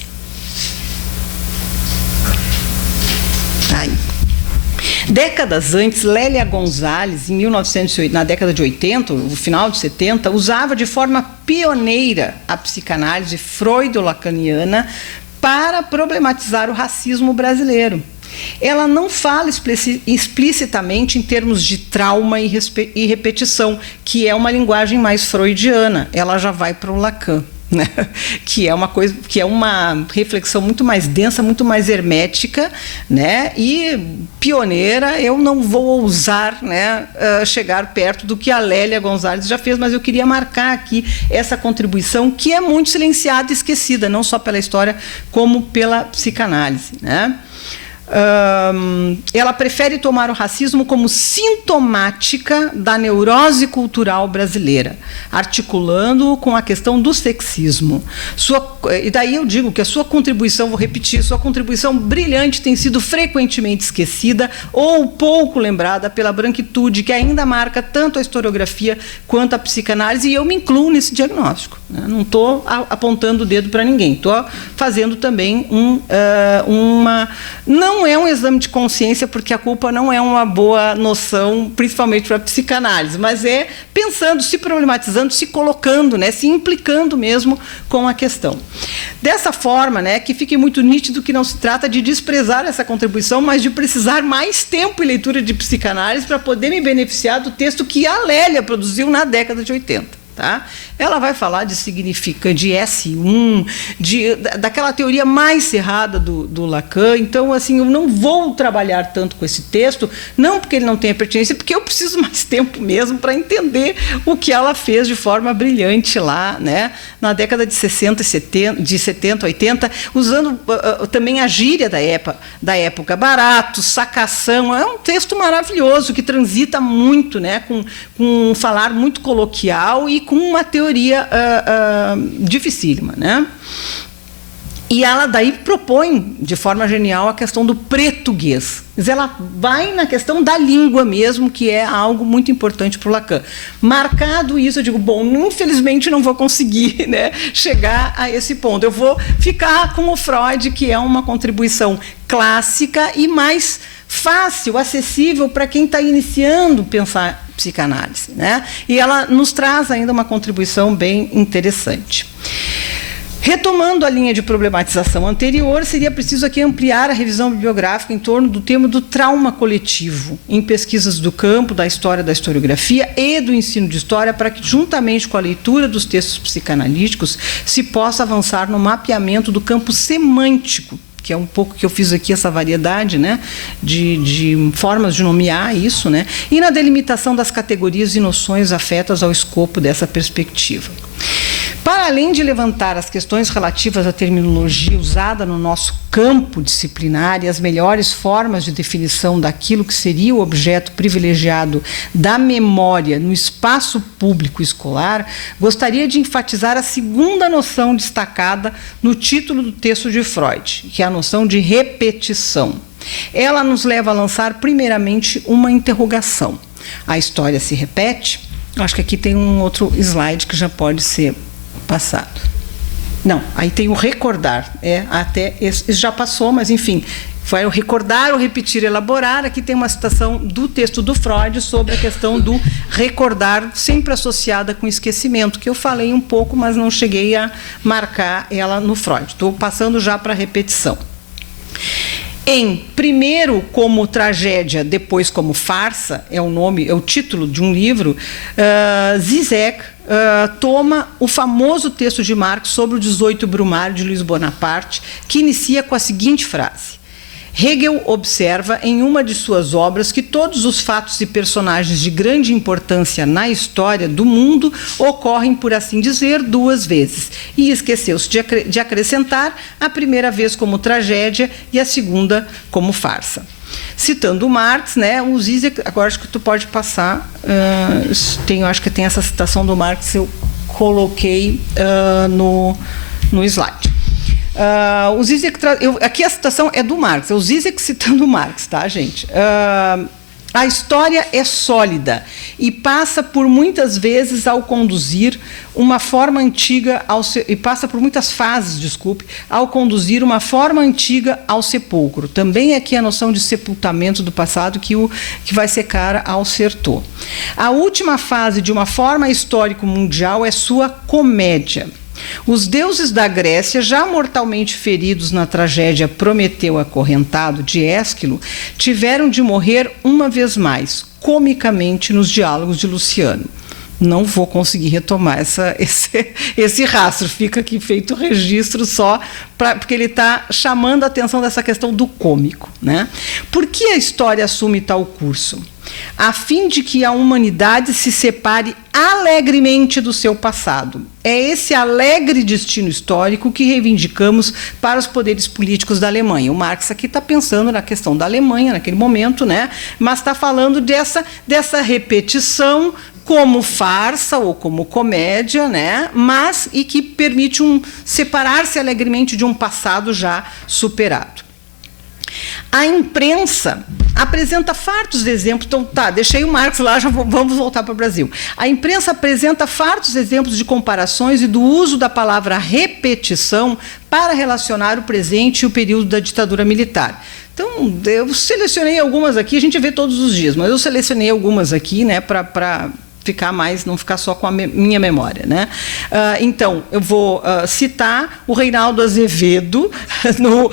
Aí. Décadas antes, Lélia Gonzalez, na década de 80, no final de 70, usava de forma pioneira a psicanálise freudo-lacaniana para problematizar o racismo brasileiro. Ela não fala explicitamente em termos de trauma e repetição, que é uma linguagem mais freudiana. Ela já vai para o Lacan, né? Que é uma coisa, que é uma reflexão muito mais densa, muito mais hermética, né? E pioneira. Eu não vou ousar, né, chegar perto do que a Lélia Gonzalez já fez, mas eu queria marcar aqui essa contribuição que é muito silenciada e esquecida, não só pela história como pela psicanálise, né? Ela prefere tomar o racismo como sintomática da neurose cultural brasileira, articulando-o com a questão do sexismo. E daí eu digo que a sua contribuição, vou repetir, sua contribuição brilhante tem sido frequentemente esquecida ou pouco lembrada pela branquitude, que ainda marca tanto a historiografia quanto a psicanálise, e eu me incluo nesse diagnóstico, né? Não estou apontando o dedo para ninguém, estou fazendo também não é um exame de consciência, porque a culpa não é uma boa noção, principalmente para a psicanálise, mas é pensando, se problematizando, se colocando, né, se implicando mesmo com a questão. Dessa forma, né, que fique muito nítido que não se trata de desprezar essa contribuição, mas de precisar mais tempo e leitura de psicanálise para poder me beneficiar do texto que a Lélia produziu na década de 80. Tá? Ela vai falar de significante, de S1, daquela teoria mais cerrada do Lacan. Então, assim, eu não vou trabalhar tanto com esse texto, não porque ele não tenha pertinência, porque eu preciso mais tempo mesmo para entender o que ela fez de forma brilhante lá, né, na década de 60, 70, 80, usando também a gíria da época, barato, sacação. É um texto maravilhoso que transita muito, né, com um falar muito coloquial e com uma teoria dificílima, né? E ela daí propõe, de forma genial, a questão do pretuguês. Ela vai na questão da língua mesmo, que é algo muito importante para o Lacan. Marcado isso, eu digo, bom, infelizmente não vou conseguir, né, chegar a esse ponto. Eu vou ficar com o Freud, que é uma contribuição clássica e mais fácil, acessível para quem está iniciando pensar psicanálise, né? E ela nos traz ainda uma contribuição bem interessante. Retomando a linha de problematização anterior, seria preciso aqui ampliar a revisão bibliográfica em torno do tema do trauma coletivo, em pesquisas do campo, da história da historiografia e do ensino de história, para que, juntamente com a leitura dos textos psicanalíticos, se possa avançar no mapeamento do campo semântico, que é um pouco que eu fiz aqui, essa variedade, né, de formas de nomear isso, né, e na delimitação das categorias e noções afetas ao escopo dessa perspectiva. Para além de levantar as questões relativas à terminologia usada no nosso campo disciplinar e as melhores formas de definição daquilo que seria o objeto privilegiado da memória no espaço público escolar, gostaria de enfatizar a segunda noção destacada no título do texto de Freud, que é a noção de repetição. Ela nos leva a lançar, primeiramente, uma interrogação. A história se repete? Acho que aqui tem um outro slide que já pode ser passado. Não, aí tem o recordar. Até isso já passou, mas enfim, foi o recordar, o repetir, elaborar. Aqui tem uma citação do texto do Freud sobre a questão do recordar, sempre associada com esquecimento, que eu falei um pouco, mas não cheguei a marcar ela no Freud. Estou passando já para a repetição. Primeiro como tragédia, depois como farsa, é o título de um livro, Zizek toma o famoso texto de Marx sobre o 18 Brumário de Luiz Bonaparte, que inicia com a seguinte frase: Hegel observa em uma de suas obras que todos os fatos e personagens de grande importância na história do mundo ocorrem, por assim dizer, duas vezes, e esqueceu-se de acrescentar a primeira vez como tragédia e a segunda como farsa. Citando Marx, né, o Zizek, agora acho que tu pode passar, acho que tem essa citação do Marx, eu coloquei no slide. O Zizek aqui a citação é do Marx, é o Zizek citando Marx, tá, gente? A história é sólida e passa por muitas vezes ao conduzir uma forma antiga e passa por muitas fases, ao conduzir uma forma antiga ao sepulcro. Também aqui a noção de sepultamento do passado que vai ser cara ao sertor. A última fase de uma forma histórico mundial é sua comédia. Os deuses da Grécia, já mortalmente feridos na tragédia Prometeu acorrentado de Ésquilo, tiveram de morrer uma vez mais, comicamente, nos diálogos de Luciano. não vou conseguir retomar esse rastro. Fica aqui feito o registro só, porque ele está chamando a atenção dessa questão do cômico, né? Por que a história assume tal curso? A fim de que a humanidade se separe alegremente do seu passado. É esse alegre destino histórico que reivindicamos para os poderes políticos da Alemanha. O Marx aqui está pensando na questão da Alemanha naquele momento, né? Mas está falando dessa repetição como farsa ou como comédia, né? Mas e que permite separar-se alegremente de um passado já superado. A imprensa apresenta fartos exemplos. Então, deixei o Marx lá, já vamos voltar para o Brasil. A imprensa apresenta fartos exemplos de comparações e do uso da palavra repetição para relacionar o presente e o período da ditadura militar. Então, eu selecionei algumas aqui, a gente vê todos os dias, mas eu selecionei algumas aqui, né, para não ficar só com a minha memória, né? Então, eu vou citar o Reinaldo Azevedo no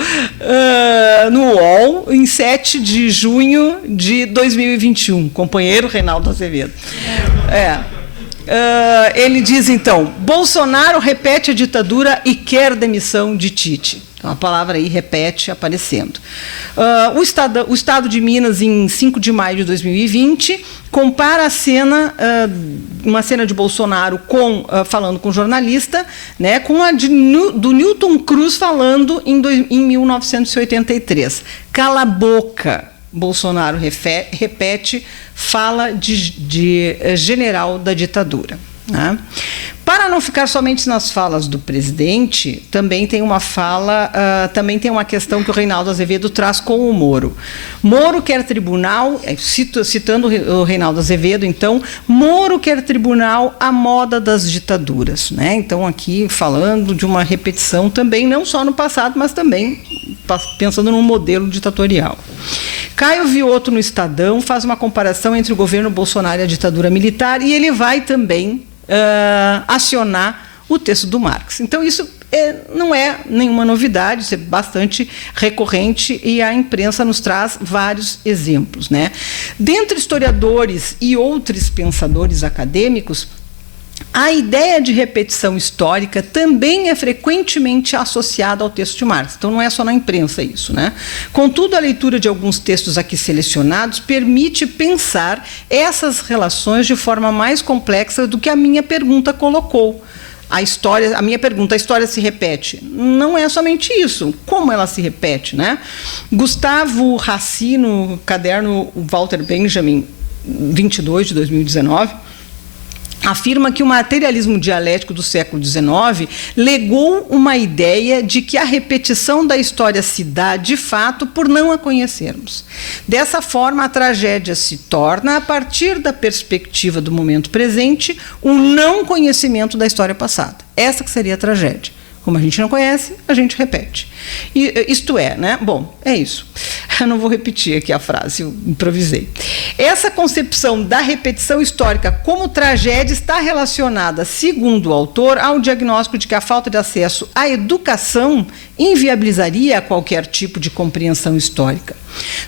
UOL, em 7 de junho de 2021. Companheiro Reinaldo Azevedo. Ele diz, então, Bolsonaro repete a ditadura e quer demissão de Tite. Então, a palavra aí repete aparecendo. O Estado de Minas, em 5 de maio de 2020, compara uma cena de Bolsonaro falando com um jornalista, né, com a do Newton Cruz falando em 1983. Cala a boca, Bolsonaro repete, fala de general da ditadura. Né? Para não ficar somente nas falas do presidente, também tem uma questão que o Reinaldo Azevedo traz com o Moro. Moro quer tribunal, citando o Reinaldo Azevedo, então, Moro quer tribunal à moda das ditaduras. Né? Então, aqui falando de uma repetição também, não só no passado, mas também pensando num modelo ditatorial. Caio Vioto, no Estadão, faz uma comparação entre o governo Bolsonaro e a ditadura militar, e ele vai também acionar o texto do Marx. Então, isso não é nenhuma novidade, isso é bastante recorrente e a imprensa nos traz vários exemplos. Né? Dentre historiadores e outros pensadores acadêmicos, a ideia de repetição histórica também é frequentemente associada ao texto de Marx. Então, não é só na imprensa isso, né? Contudo, a leitura de alguns textos aqui selecionados permite pensar essas relações de forma mais complexa do que a minha pergunta colocou. A minha pergunta, a história se repete? Não é somente isso. Como ela se repete, né? Gustavo Raci, no caderno Walter Benjamin, 22 de 2019, afirma que o materialismo dialético do século XIX legou uma ideia de que a repetição da história se dá, de fato, por não a conhecermos. Dessa forma, a tragédia se torna, a partir da perspectiva do momento presente, um não conhecimento da história passada. Essa que seria a tragédia. Como a gente não conhece, a gente repete. Isto é, né? Bom, é isso. Eu não vou repetir aqui a frase, eu improvisei. Essa concepção da repetição histórica como tragédia está relacionada, segundo o autor, ao diagnóstico de que a falta de acesso à educação inviabilizaria qualquer tipo de compreensão histórica.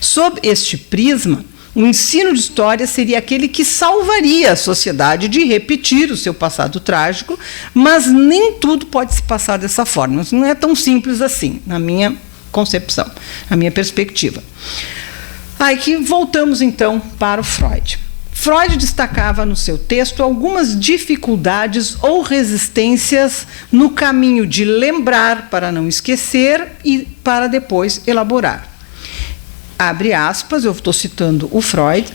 Sob este prisma, o ensino de história seria aquele que salvaria a sociedade de repetir o seu passado trágico, mas nem tudo pode se passar dessa forma. Não é tão simples assim, na minha concepção, na minha perspectiva. Aí que voltamos, então, para o Freud. Freud destacava no seu texto algumas dificuldades ou resistências no caminho de lembrar para não esquecer e para depois elaborar. Abre aspas, eu estou citando o Freud.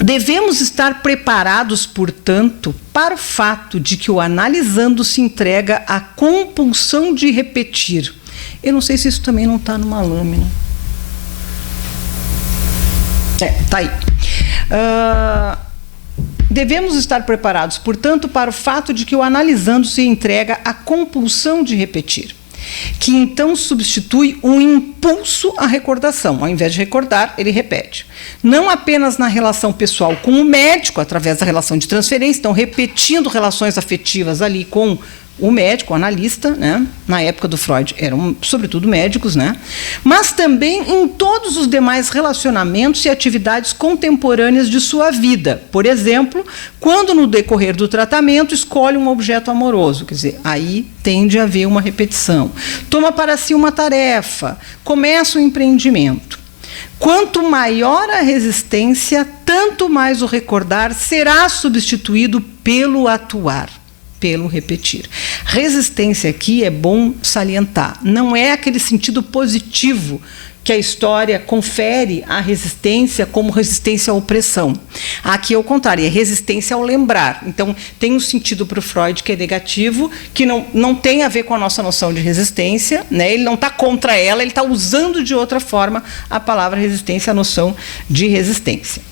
Devemos estar preparados, portanto, para o fato de que o analisando se entrega à compulsão de repetir. Eu não sei se isso também não está numa lâmina. Está aí. Devemos estar preparados, portanto, para o fato de que o analisando se entrega à compulsão de repetir, que então substitui um impulso à recordação. Ao invés de recordar, ele repete. Não apenas na relação pessoal com o médico, através da relação de transferência, então repetindo relações afetivas ali com o médico, o analista, né? Na época do Freud eram sobretudo médicos, né? Mas também em todos os demais relacionamentos e atividades contemporâneas de sua vida. Por exemplo, quando no decorrer do tratamento escolhe um objeto amoroso, quer dizer, aí tende a haver uma repetição. Toma para si uma tarefa, começa um empreendimento. Quanto maior a resistência, tanto mais o recordar será substituído pelo atuar, pelo repetir. Resistência aqui é bom salientar. Não é aquele sentido positivo que a história confere à resistência como resistência à opressão. Aqui é o contrário, é resistência ao lembrar. Então, tem um sentido para o Freud que é negativo, que não tem a ver com a nossa noção de resistência, né? Ele não está contra ela, ele está usando de outra forma a palavra resistência, a noção de resistência.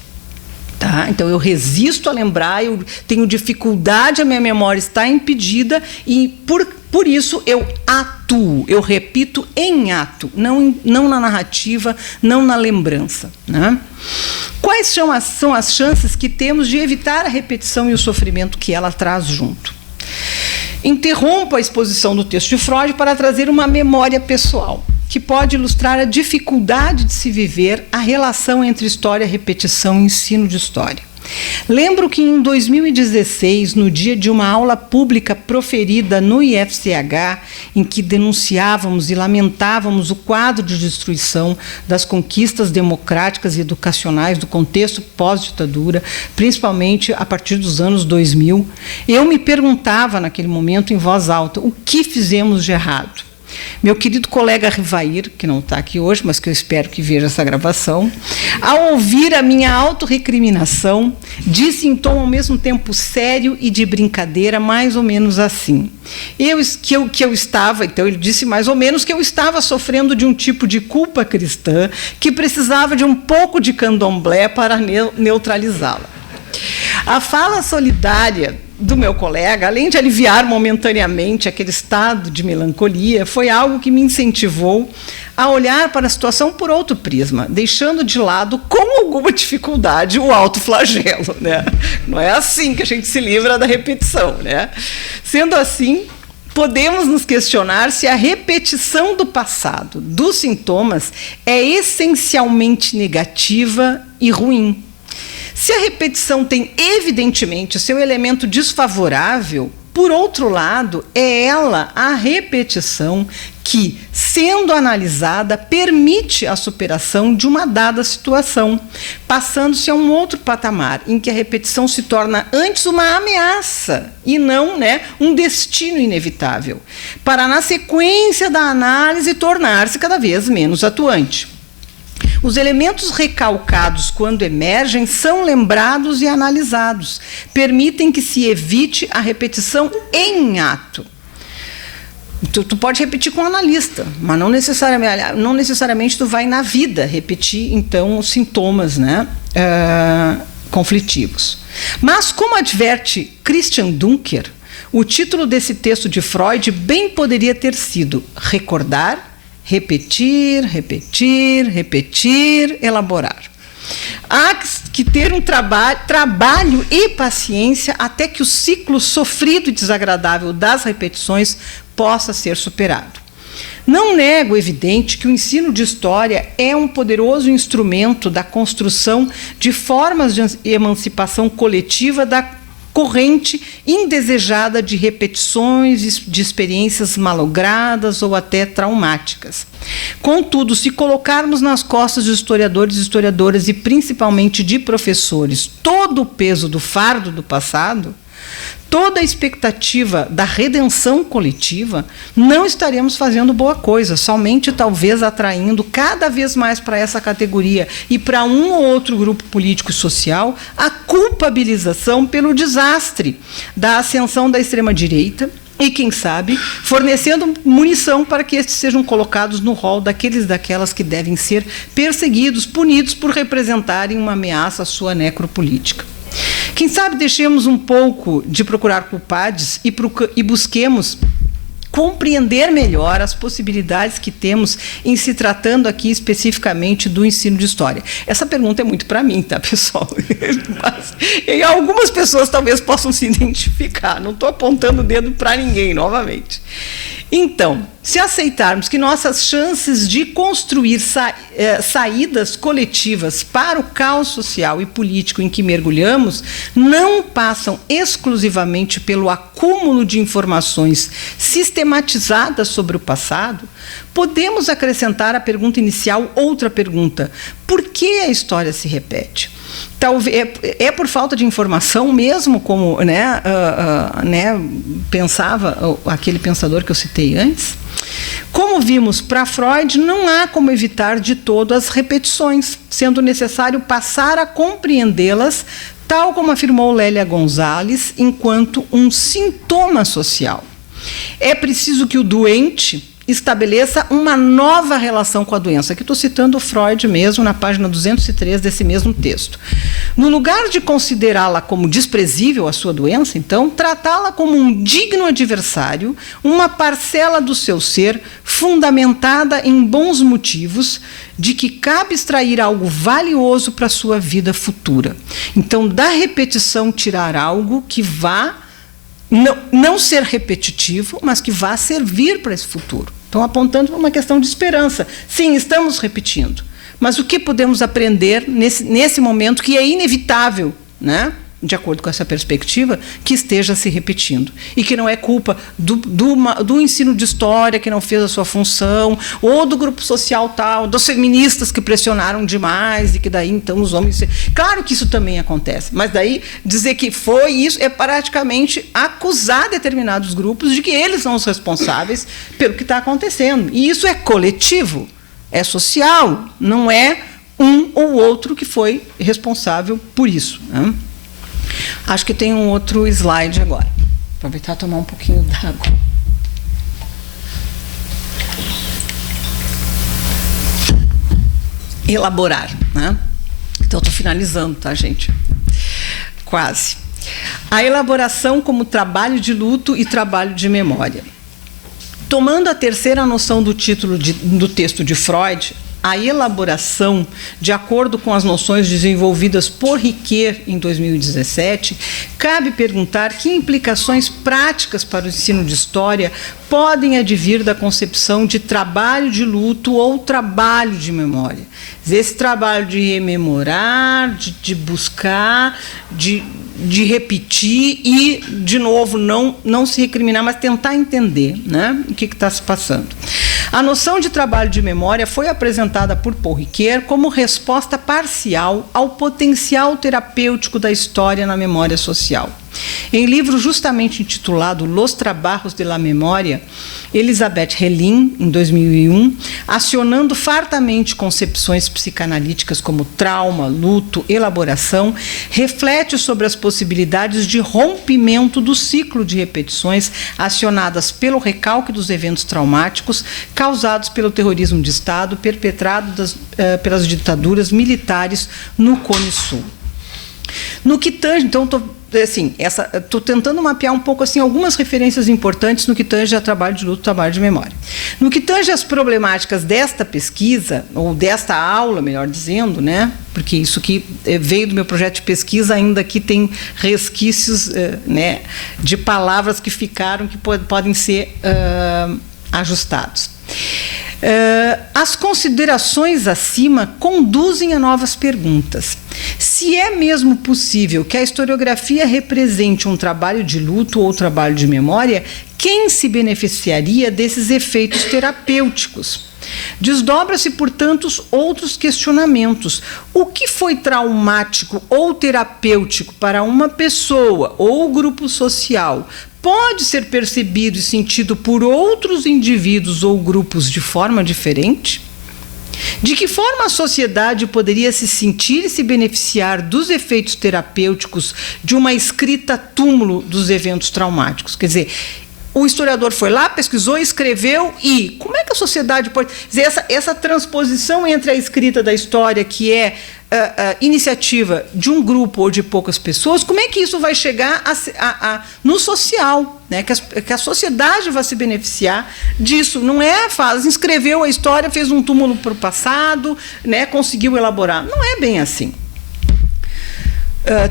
Tá? Então, eu resisto a lembrar, eu tenho dificuldade, a minha memória está impedida e, por isso, eu atuo, eu repito em ato, não na narrativa, não na lembrança. Né? Quais são as chances que temos de evitar a repetição e o sofrimento que ela traz junto? Interrompo a exposição do texto de Freud para trazer uma memória pessoal, que pode ilustrar a dificuldade de se viver a relação entre história, repetição e ensino de história. Lembro que em 2016, no dia de uma aula pública proferida no IFCH, em que denunciávamos e lamentávamos o quadro de destruição das conquistas democráticas e educacionais do contexto pós-ditadura, principalmente a partir dos anos 2000, eu me perguntava naquele momento em voz alta o que fizemos de errado. Meu querido colega Rivair, que não está aqui hoje, mas que eu espero que veja essa gravação, ao ouvir a minha autorrecriminação, disse em tom ao mesmo tempo sério e de brincadeira, mais ou menos assim. Então ele disse mais ou menos que eu estava sofrendo de um tipo de culpa cristã que precisava de um pouco de candomblé para neutralizá-la. A fala solidária do meu colega, além de aliviar momentaneamente aquele estado de melancolia, foi algo que me incentivou a olhar para a situação por outro prisma, deixando de lado, com alguma dificuldade, o autoflagelo. Né? Não é assim que a gente se livra da repetição. Né? Sendo assim, podemos nos questionar se a repetição do passado, dos sintomas, é essencialmente negativa e ruim. Se a repetição tem, evidentemente, seu elemento desfavorável, por outro lado, é ela, a repetição, que, sendo analisada, permite a superação de uma dada situação, passando-se a um outro patamar, em que a repetição se torna antes uma ameaça e não, né, um destino inevitável, para, na sequência da análise, tornar-se cada vez menos atuante. Os elementos recalcados, quando emergem, são lembrados e analisados. Permitem que se evite a repetição em ato. Tu pode repetir com o analista, mas não necessariamente tu vai na vida repetir, então, os sintomas, né, conflitivos. Mas, como adverte Christian Dunker, o título desse texto de Freud bem poderia ter sido Recordar, repetir, repetir, repetir, elaborar. Há que ter um trabalho e paciência até que o ciclo sofrido e desagradável das repetições possa ser superado. Não nego, evidente, que o ensino de história é um poderoso instrumento da construção de formas de emancipação coletiva da corrente indesejada de repetições de experiências malogradas ou até traumáticas. Contudo, se colocarmos nas costas de historiadores e historiadoras e principalmente de professores todo o peso do fardo do passado, toda a expectativa da redenção coletiva, não estaremos fazendo boa coisa, somente talvez atraindo cada vez mais para essa categoria e para um ou outro grupo político e social a culpabilização pelo desastre da ascensão da extrema-direita e, quem sabe, fornecendo munição para que estes sejam colocados no rol daquelas que devem ser perseguidos, punidos por representarem uma ameaça à sua necropolítica. Quem sabe deixemos um pouco de procurar culpados e busquemos compreender melhor as possibilidades que temos em se tratando aqui especificamente do ensino de história? Essa pergunta é muito para mim, tá, pessoal? Mas, e algumas pessoas talvez possam se identificar. Não estou apontando o dedo para ninguém, novamente. Então, se aceitarmos que nossas chances de construir saídas coletivas para o caos social e político em que mergulhamos não passam exclusivamente pelo acúmulo de informações sistematizadas sobre o passado, podemos acrescentar à pergunta inicial outra pergunta: por que a história se repete? Talvez é por falta de informação mesmo, como pensava aquele pensador que eu citei antes. Como vimos, para Freud, não há como evitar de todo as repetições, sendo necessário passar a compreendê-las, tal como afirmou Lélia Gonzalez, enquanto um sintoma social. É preciso que o doente estabeleça uma nova relação com a doença. Aqui estou citando Freud mesmo, na página 203 desse mesmo texto. No lugar de considerá-la como desprezível, a sua doença, então, tratá-la como um digno adversário, uma parcela do seu ser fundamentada em bons motivos, de que cabe extrair algo valioso para a sua vida futura. Então, da repetição, tirar algo que vá não ser repetitivo, mas que vá servir para esse futuro. Estão apontando para uma questão de esperança. Sim, estamos repetindo. Mas o que podemos aprender nesse momento que é inevitável, né? De acordo com essa perspectiva, que esteja se repetindo. E que não é culpa do ensino de história que não fez a sua função, ou do grupo social tal, dos feministas que pressionaram demais, e que daí, então, os homens... Claro que isso também acontece, mas daí dizer que foi isso é praticamente acusar determinados grupos de que eles são os responsáveis pelo que está acontecendo. E isso é coletivo, é social, não é um ou outro que foi responsável por isso, né? Acho que tem um outro slide agora. Aproveitar e tomar um pouquinho d'água. Elaborar, né? Então, estou finalizando, tá, gente? Quase. A elaboração como trabalho de luto e trabalho de memória. Tomando a terceira noção do título do texto de Freud, a elaboração, de acordo com as noções desenvolvidas por Riquet em 2017, cabe perguntar que implicações práticas para o ensino de história podem advir da concepção de trabalho de luto ou trabalho de memória. Esse trabalho de rememorar, de buscar, de repetir e, de novo, não se recriminar, mas tentar entender, né, o que está se passando. A noção de trabalho de memória foi apresentada por Paul Ricoeur como resposta parcial ao potencial terapêutico da história na memória social. Em livro justamente intitulado Los Trabajos de la Memoria, Elisabeth Helin, em 2001, acionando fartamente concepções psicanalíticas como trauma, luto, elaboração, reflete sobre as possibilidades de rompimento do ciclo de repetições acionadas pelo recalque dos eventos traumáticos causados pelo terrorismo de Estado perpetrado pelas ditaduras militares no Cone Sul. No que tange, então, estou tentando mapear um pouco assim, algumas referências importantes no que tange a trabalho de luto, trabalho de memória. No que tange as problemáticas desta pesquisa, ou desta aula, melhor dizendo, né? Porque isso aqui veio do meu projeto de pesquisa, ainda que tem resquícios né, de palavras que ficaram, que podem ser ajustados. As considerações acima conduzem a novas perguntas. Se é mesmo possível que a historiografia represente um trabalho de luto ou trabalho de memória, quem se beneficiaria desses efeitos terapêuticos? Desdobra-se, portanto, outros questionamentos. O que foi traumático ou terapêutico para uma pessoa ou grupo social pode ser percebido e sentido por outros indivíduos ou grupos de forma diferente? De que forma a sociedade poderia se sentir e se beneficiar dos efeitos terapêuticos de uma escrita túmulo dos eventos traumáticos? Quer dizer, o historiador foi lá, pesquisou, escreveu como é que a sociedade pode... Quer dizer, essa transposição entre a escrita da história, que é iniciativa de um grupo ou de poucas pessoas, como é que isso vai chegar no social, né? Que a sociedade vai se beneficiar disso. Não é fácil, escreveu a história, fez um túmulo para o passado, né? Conseguiu elaborar. Não é bem assim.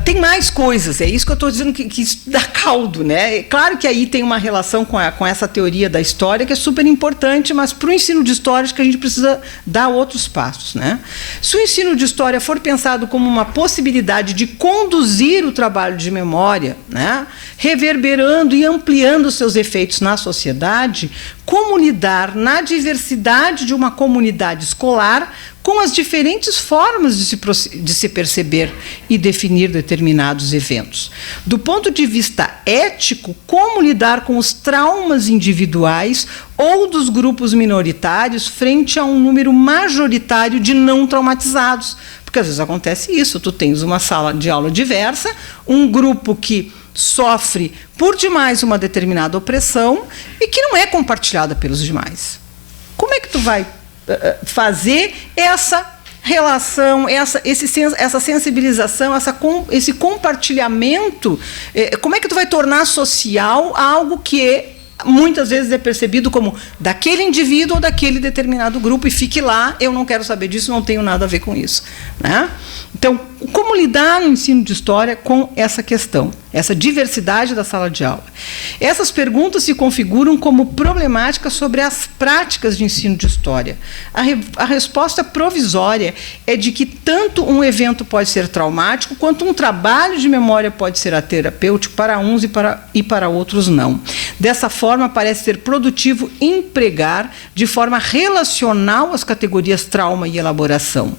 Tem mais coisas, é isso que eu estou dizendo que isso dá caldo, né? Claro que aí tem uma relação com essa teoria da história que é super importante, mas para o ensino de história acho que a gente precisa dar outros passos, né? Se o ensino de história for pensado como uma possibilidade de conduzir o trabalho de memória, né? Reverberando e ampliando seus efeitos na sociedade, como lidar na diversidade de uma comunidade escolar com as diferentes formas de se perceber e definir determinados eventos. Do ponto de vista ético, como lidar com os traumas individuais ou dos grupos minoritários frente a um número majoritário de não traumatizados. Porque às vezes acontece isso, tu tens uma sala de aula diversa, um grupo que sofre por demais uma determinada opressão e que não é compartilhada pelos demais. Como é que tu vai fazer essa relação, essa sensibilização, esse compartilhamento? Como é que tu vai tornar social algo que muitas vezes é percebido como daquele indivíduo ou daquele determinado grupo e fique lá, eu não quero saber disso, não tenho nada a ver com isso, né? Então, como lidar no ensino de história com essa questão, essa diversidade da sala de aula? Essas perguntas se configuram como problemáticas sobre as práticas de ensino de história. A resposta provisória é de que tanto um evento pode ser traumático, quanto um trabalho de memória pode ser terapêutico para uns e para outros não. Dessa forma, parece ser produtivo empregar de forma relacional as categorias trauma e elaboração,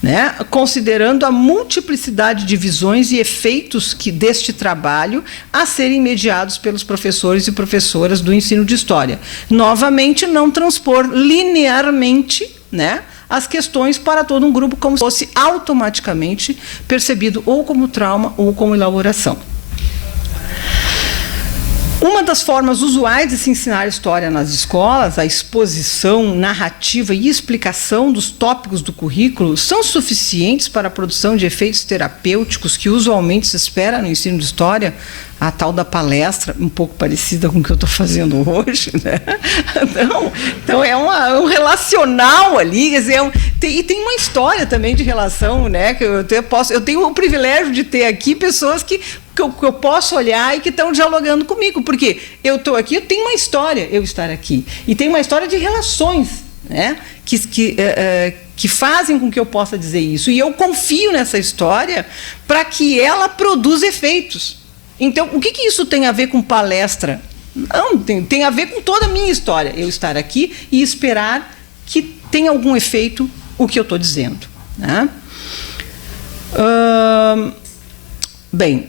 né? Considerando a multiplicidade de visões e efeitos deste trabalho a serem mediados pelos professores e professoras do ensino de história. Novamente, não transpor linearmente, né, as questões para todo um grupo como se fosse automaticamente percebido ou como trauma ou como elaboração. Uma das formas usuais de se ensinar história nas escolas, a exposição, narrativa e explicação dos tópicos do currículo, são suficientes para a produção de efeitos terapêuticos que usualmente se espera no ensino de história? A tal da palestra, um pouco parecida com o que eu estou fazendo hoje, né? Então é um relacional ali, quer dizer, e tem uma história também de relação, né? Que eu tenho o privilégio de ter aqui pessoas que eu posso olhar e que estão dialogando comigo, porque eu estou aqui, eu tenho uma história, eu estar aqui, e tem uma história de relações, né? Que fazem com que eu possa dizer isso, e eu confio nessa história para que ela produza efeitos. Então, o que isso tem a ver com palestra? Não, tem a ver com toda a minha história. Eu estar aqui e esperar que tenha algum efeito o que eu estou dizendo, né? Bem,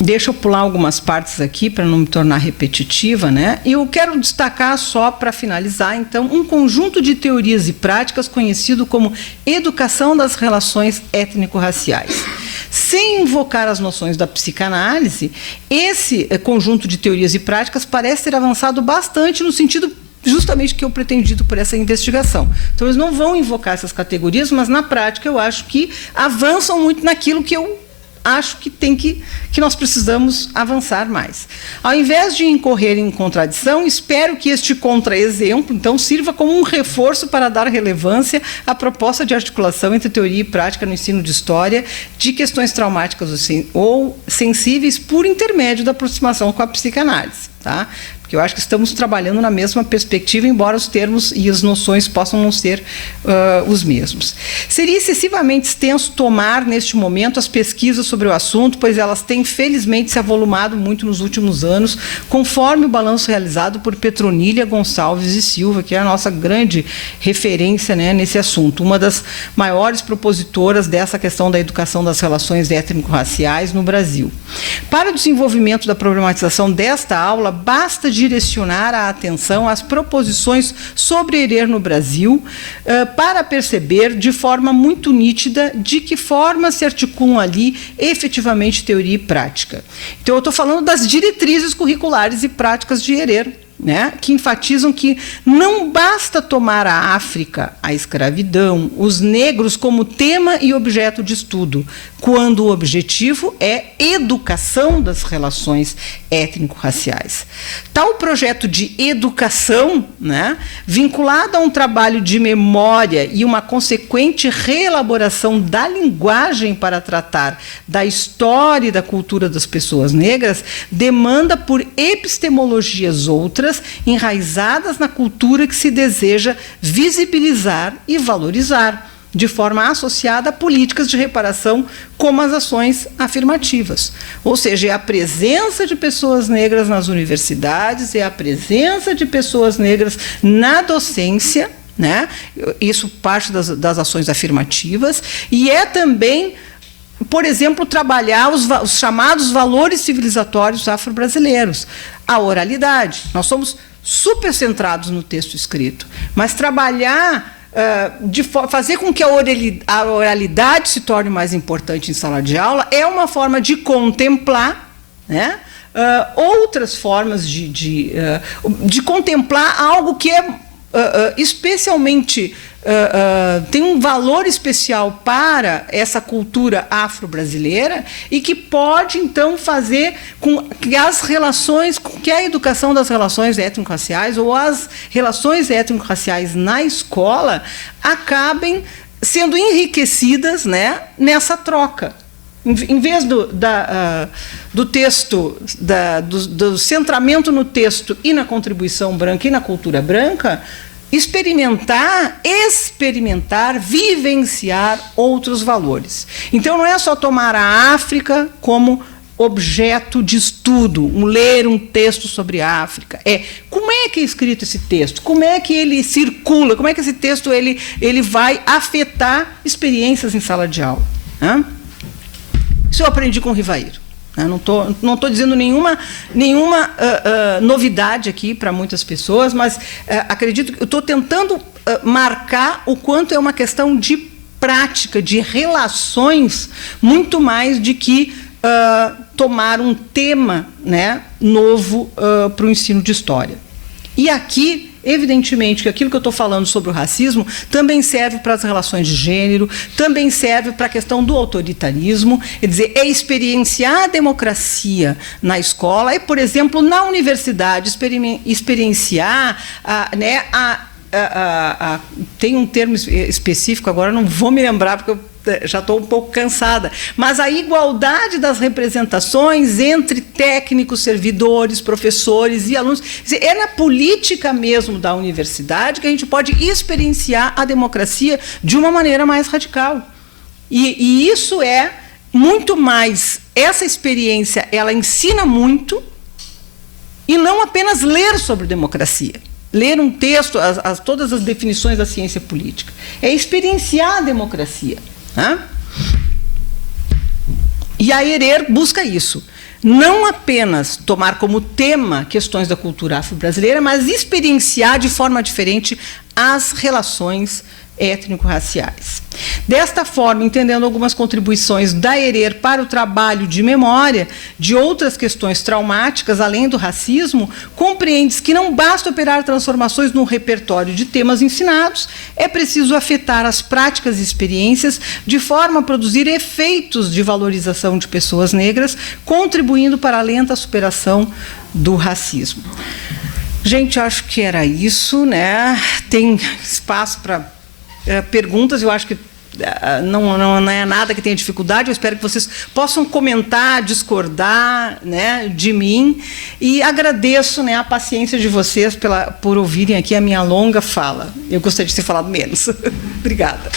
deixa eu pular algumas partes aqui para não me tornar repetitiva, né? E eu quero destacar só para finalizar, então, um conjunto de teorias e práticas conhecido como educação das relações étnico-raciais. Sem invocar as noções da psicanálise, esse conjunto de teorias e práticas parece ter avançado bastante no sentido justamente que eu pretendido por essa investigação. Então, eles não vão invocar essas categorias, mas, na prática, eu acho que avançam muito naquilo que eu acho que nós precisamos avançar mais. Ao invés de incorrer em contradição, espero que este contraexemplo, então, sirva como um reforço para dar relevância à proposta de articulação entre teoria e prática no ensino de história de questões traumáticas ou sensíveis por intermédio da aproximação com a psicanálise, tá? Porque eu acho que estamos trabalhando na mesma perspectiva, embora os termos e as noções possam não ser os mesmos. Seria excessivamente extenso tomar, neste momento, as pesquisas sobre o assunto, pois elas têm, felizmente, se avolumado muito nos últimos anos, conforme o balanço realizado por Petronília Gonçalves e Silva, que é a nossa grande referência, né, nesse assunto, uma das maiores propositoras dessa questão da educação das relações étnico-raciais no Brasil. Para o desenvolvimento da problematização desta aula, basta direcionar a atenção às proposições sobre Herer no Brasil, para perceber de forma muito nítida de que forma se articulam ali efetivamente teoria e prática. Então, eu estou falando das diretrizes curriculares e práticas de Herer, né, que enfatizam que não basta tomar a África, a escravidão, os negros como tema e objeto de estudo, quando o objetivo é educação das relações étnico-raciais. Tal projeto de educação, né, vinculado a um trabalho de memória e uma consequente reelaboração da linguagem para tratar da história e da cultura das pessoas negras, demanda por epistemologias outras enraizadas na cultura que se deseja visibilizar e valorizar, de forma associada a políticas de reparação como as ações afirmativas. Ou seja, é a presença de pessoas negras nas universidades, é a presença de pessoas negras na docência, né? Isso parte das ações afirmativas, e é também, por exemplo, trabalhar os chamados valores civilizatórios afro-brasileiros. A oralidade. Nós somos super centrados no texto escrito, mas trabalhar, fazer com que a oralidade se torne mais importante em sala de aula é uma forma de contemplar, né, outras formas de contemplar algo que é especialmente tem um valor especial para essa cultura afro-brasileira e que pode, então, fazer com que as relações, que a educação das relações étnico-raciais ou as relações étnico-raciais na escola acabem sendo enriquecidas, né, nessa troca. Em vez do texto, do centramento no texto e na contribuição branca e na cultura branca, experimentar, vivenciar outros valores. Então, não é só tomar a África como objeto de estudo, ler um texto sobre a África. Como é que é escrito esse texto? Como é que ele circula? Como é que esse texto ele vai afetar experiências em sala de aula? Isso eu aprendi com o Rivairo. Não estou dizendo nenhuma novidade aqui para muitas pessoas, mas acredito que eu estou tentando marcar o quanto é uma questão de prática, de relações, muito mais de que tomar um tema, né, novo para o ensino de história. E aqui, evidentemente, que aquilo que eu estou falando sobre o racismo também serve para as relações de gênero, também serve para a questão do autoritarismo, quer dizer, é experienciar a democracia na escola e, por exemplo, na universidade, experienciar tem um termo específico, agora não vou me lembrar, porque eu já estou um pouco cansada, mas a igualdade das representações entre técnicos, servidores, professores e alunos. É na política mesmo da universidade que a gente pode experienciar a democracia de uma maneira mais radical. E isso é muito mais, essa experiência, ela ensina muito, e não apenas ler sobre democracia. Ler um texto, todas as definições da ciência política. É experienciar a democracia. E a ERER busca isso. Não apenas tomar como tema questões da cultura afro-brasileira, mas experienciar de forma diferente as relações étnico-raciais. Desta forma, entendendo algumas contribuições da ERER para o trabalho de memória de outras questões traumáticas, além do racismo, compreende-se que não basta operar transformações no repertório de temas ensinados, é preciso afetar as práticas e experiências de forma a produzir efeitos de valorização de pessoas negras, contribuindo para a lenta superação do racismo. Gente, acho que era isso, né? Tem espaço para perguntas, eu acho que não é nada que tenha dificuldade, eu espero que vocês possam comentar, discordar, né, de mim, e agradeço, né, a paciência de vocês por ouvirem aqui a minha longa fala. Eu gostaria de ter falado menos. Obrigada.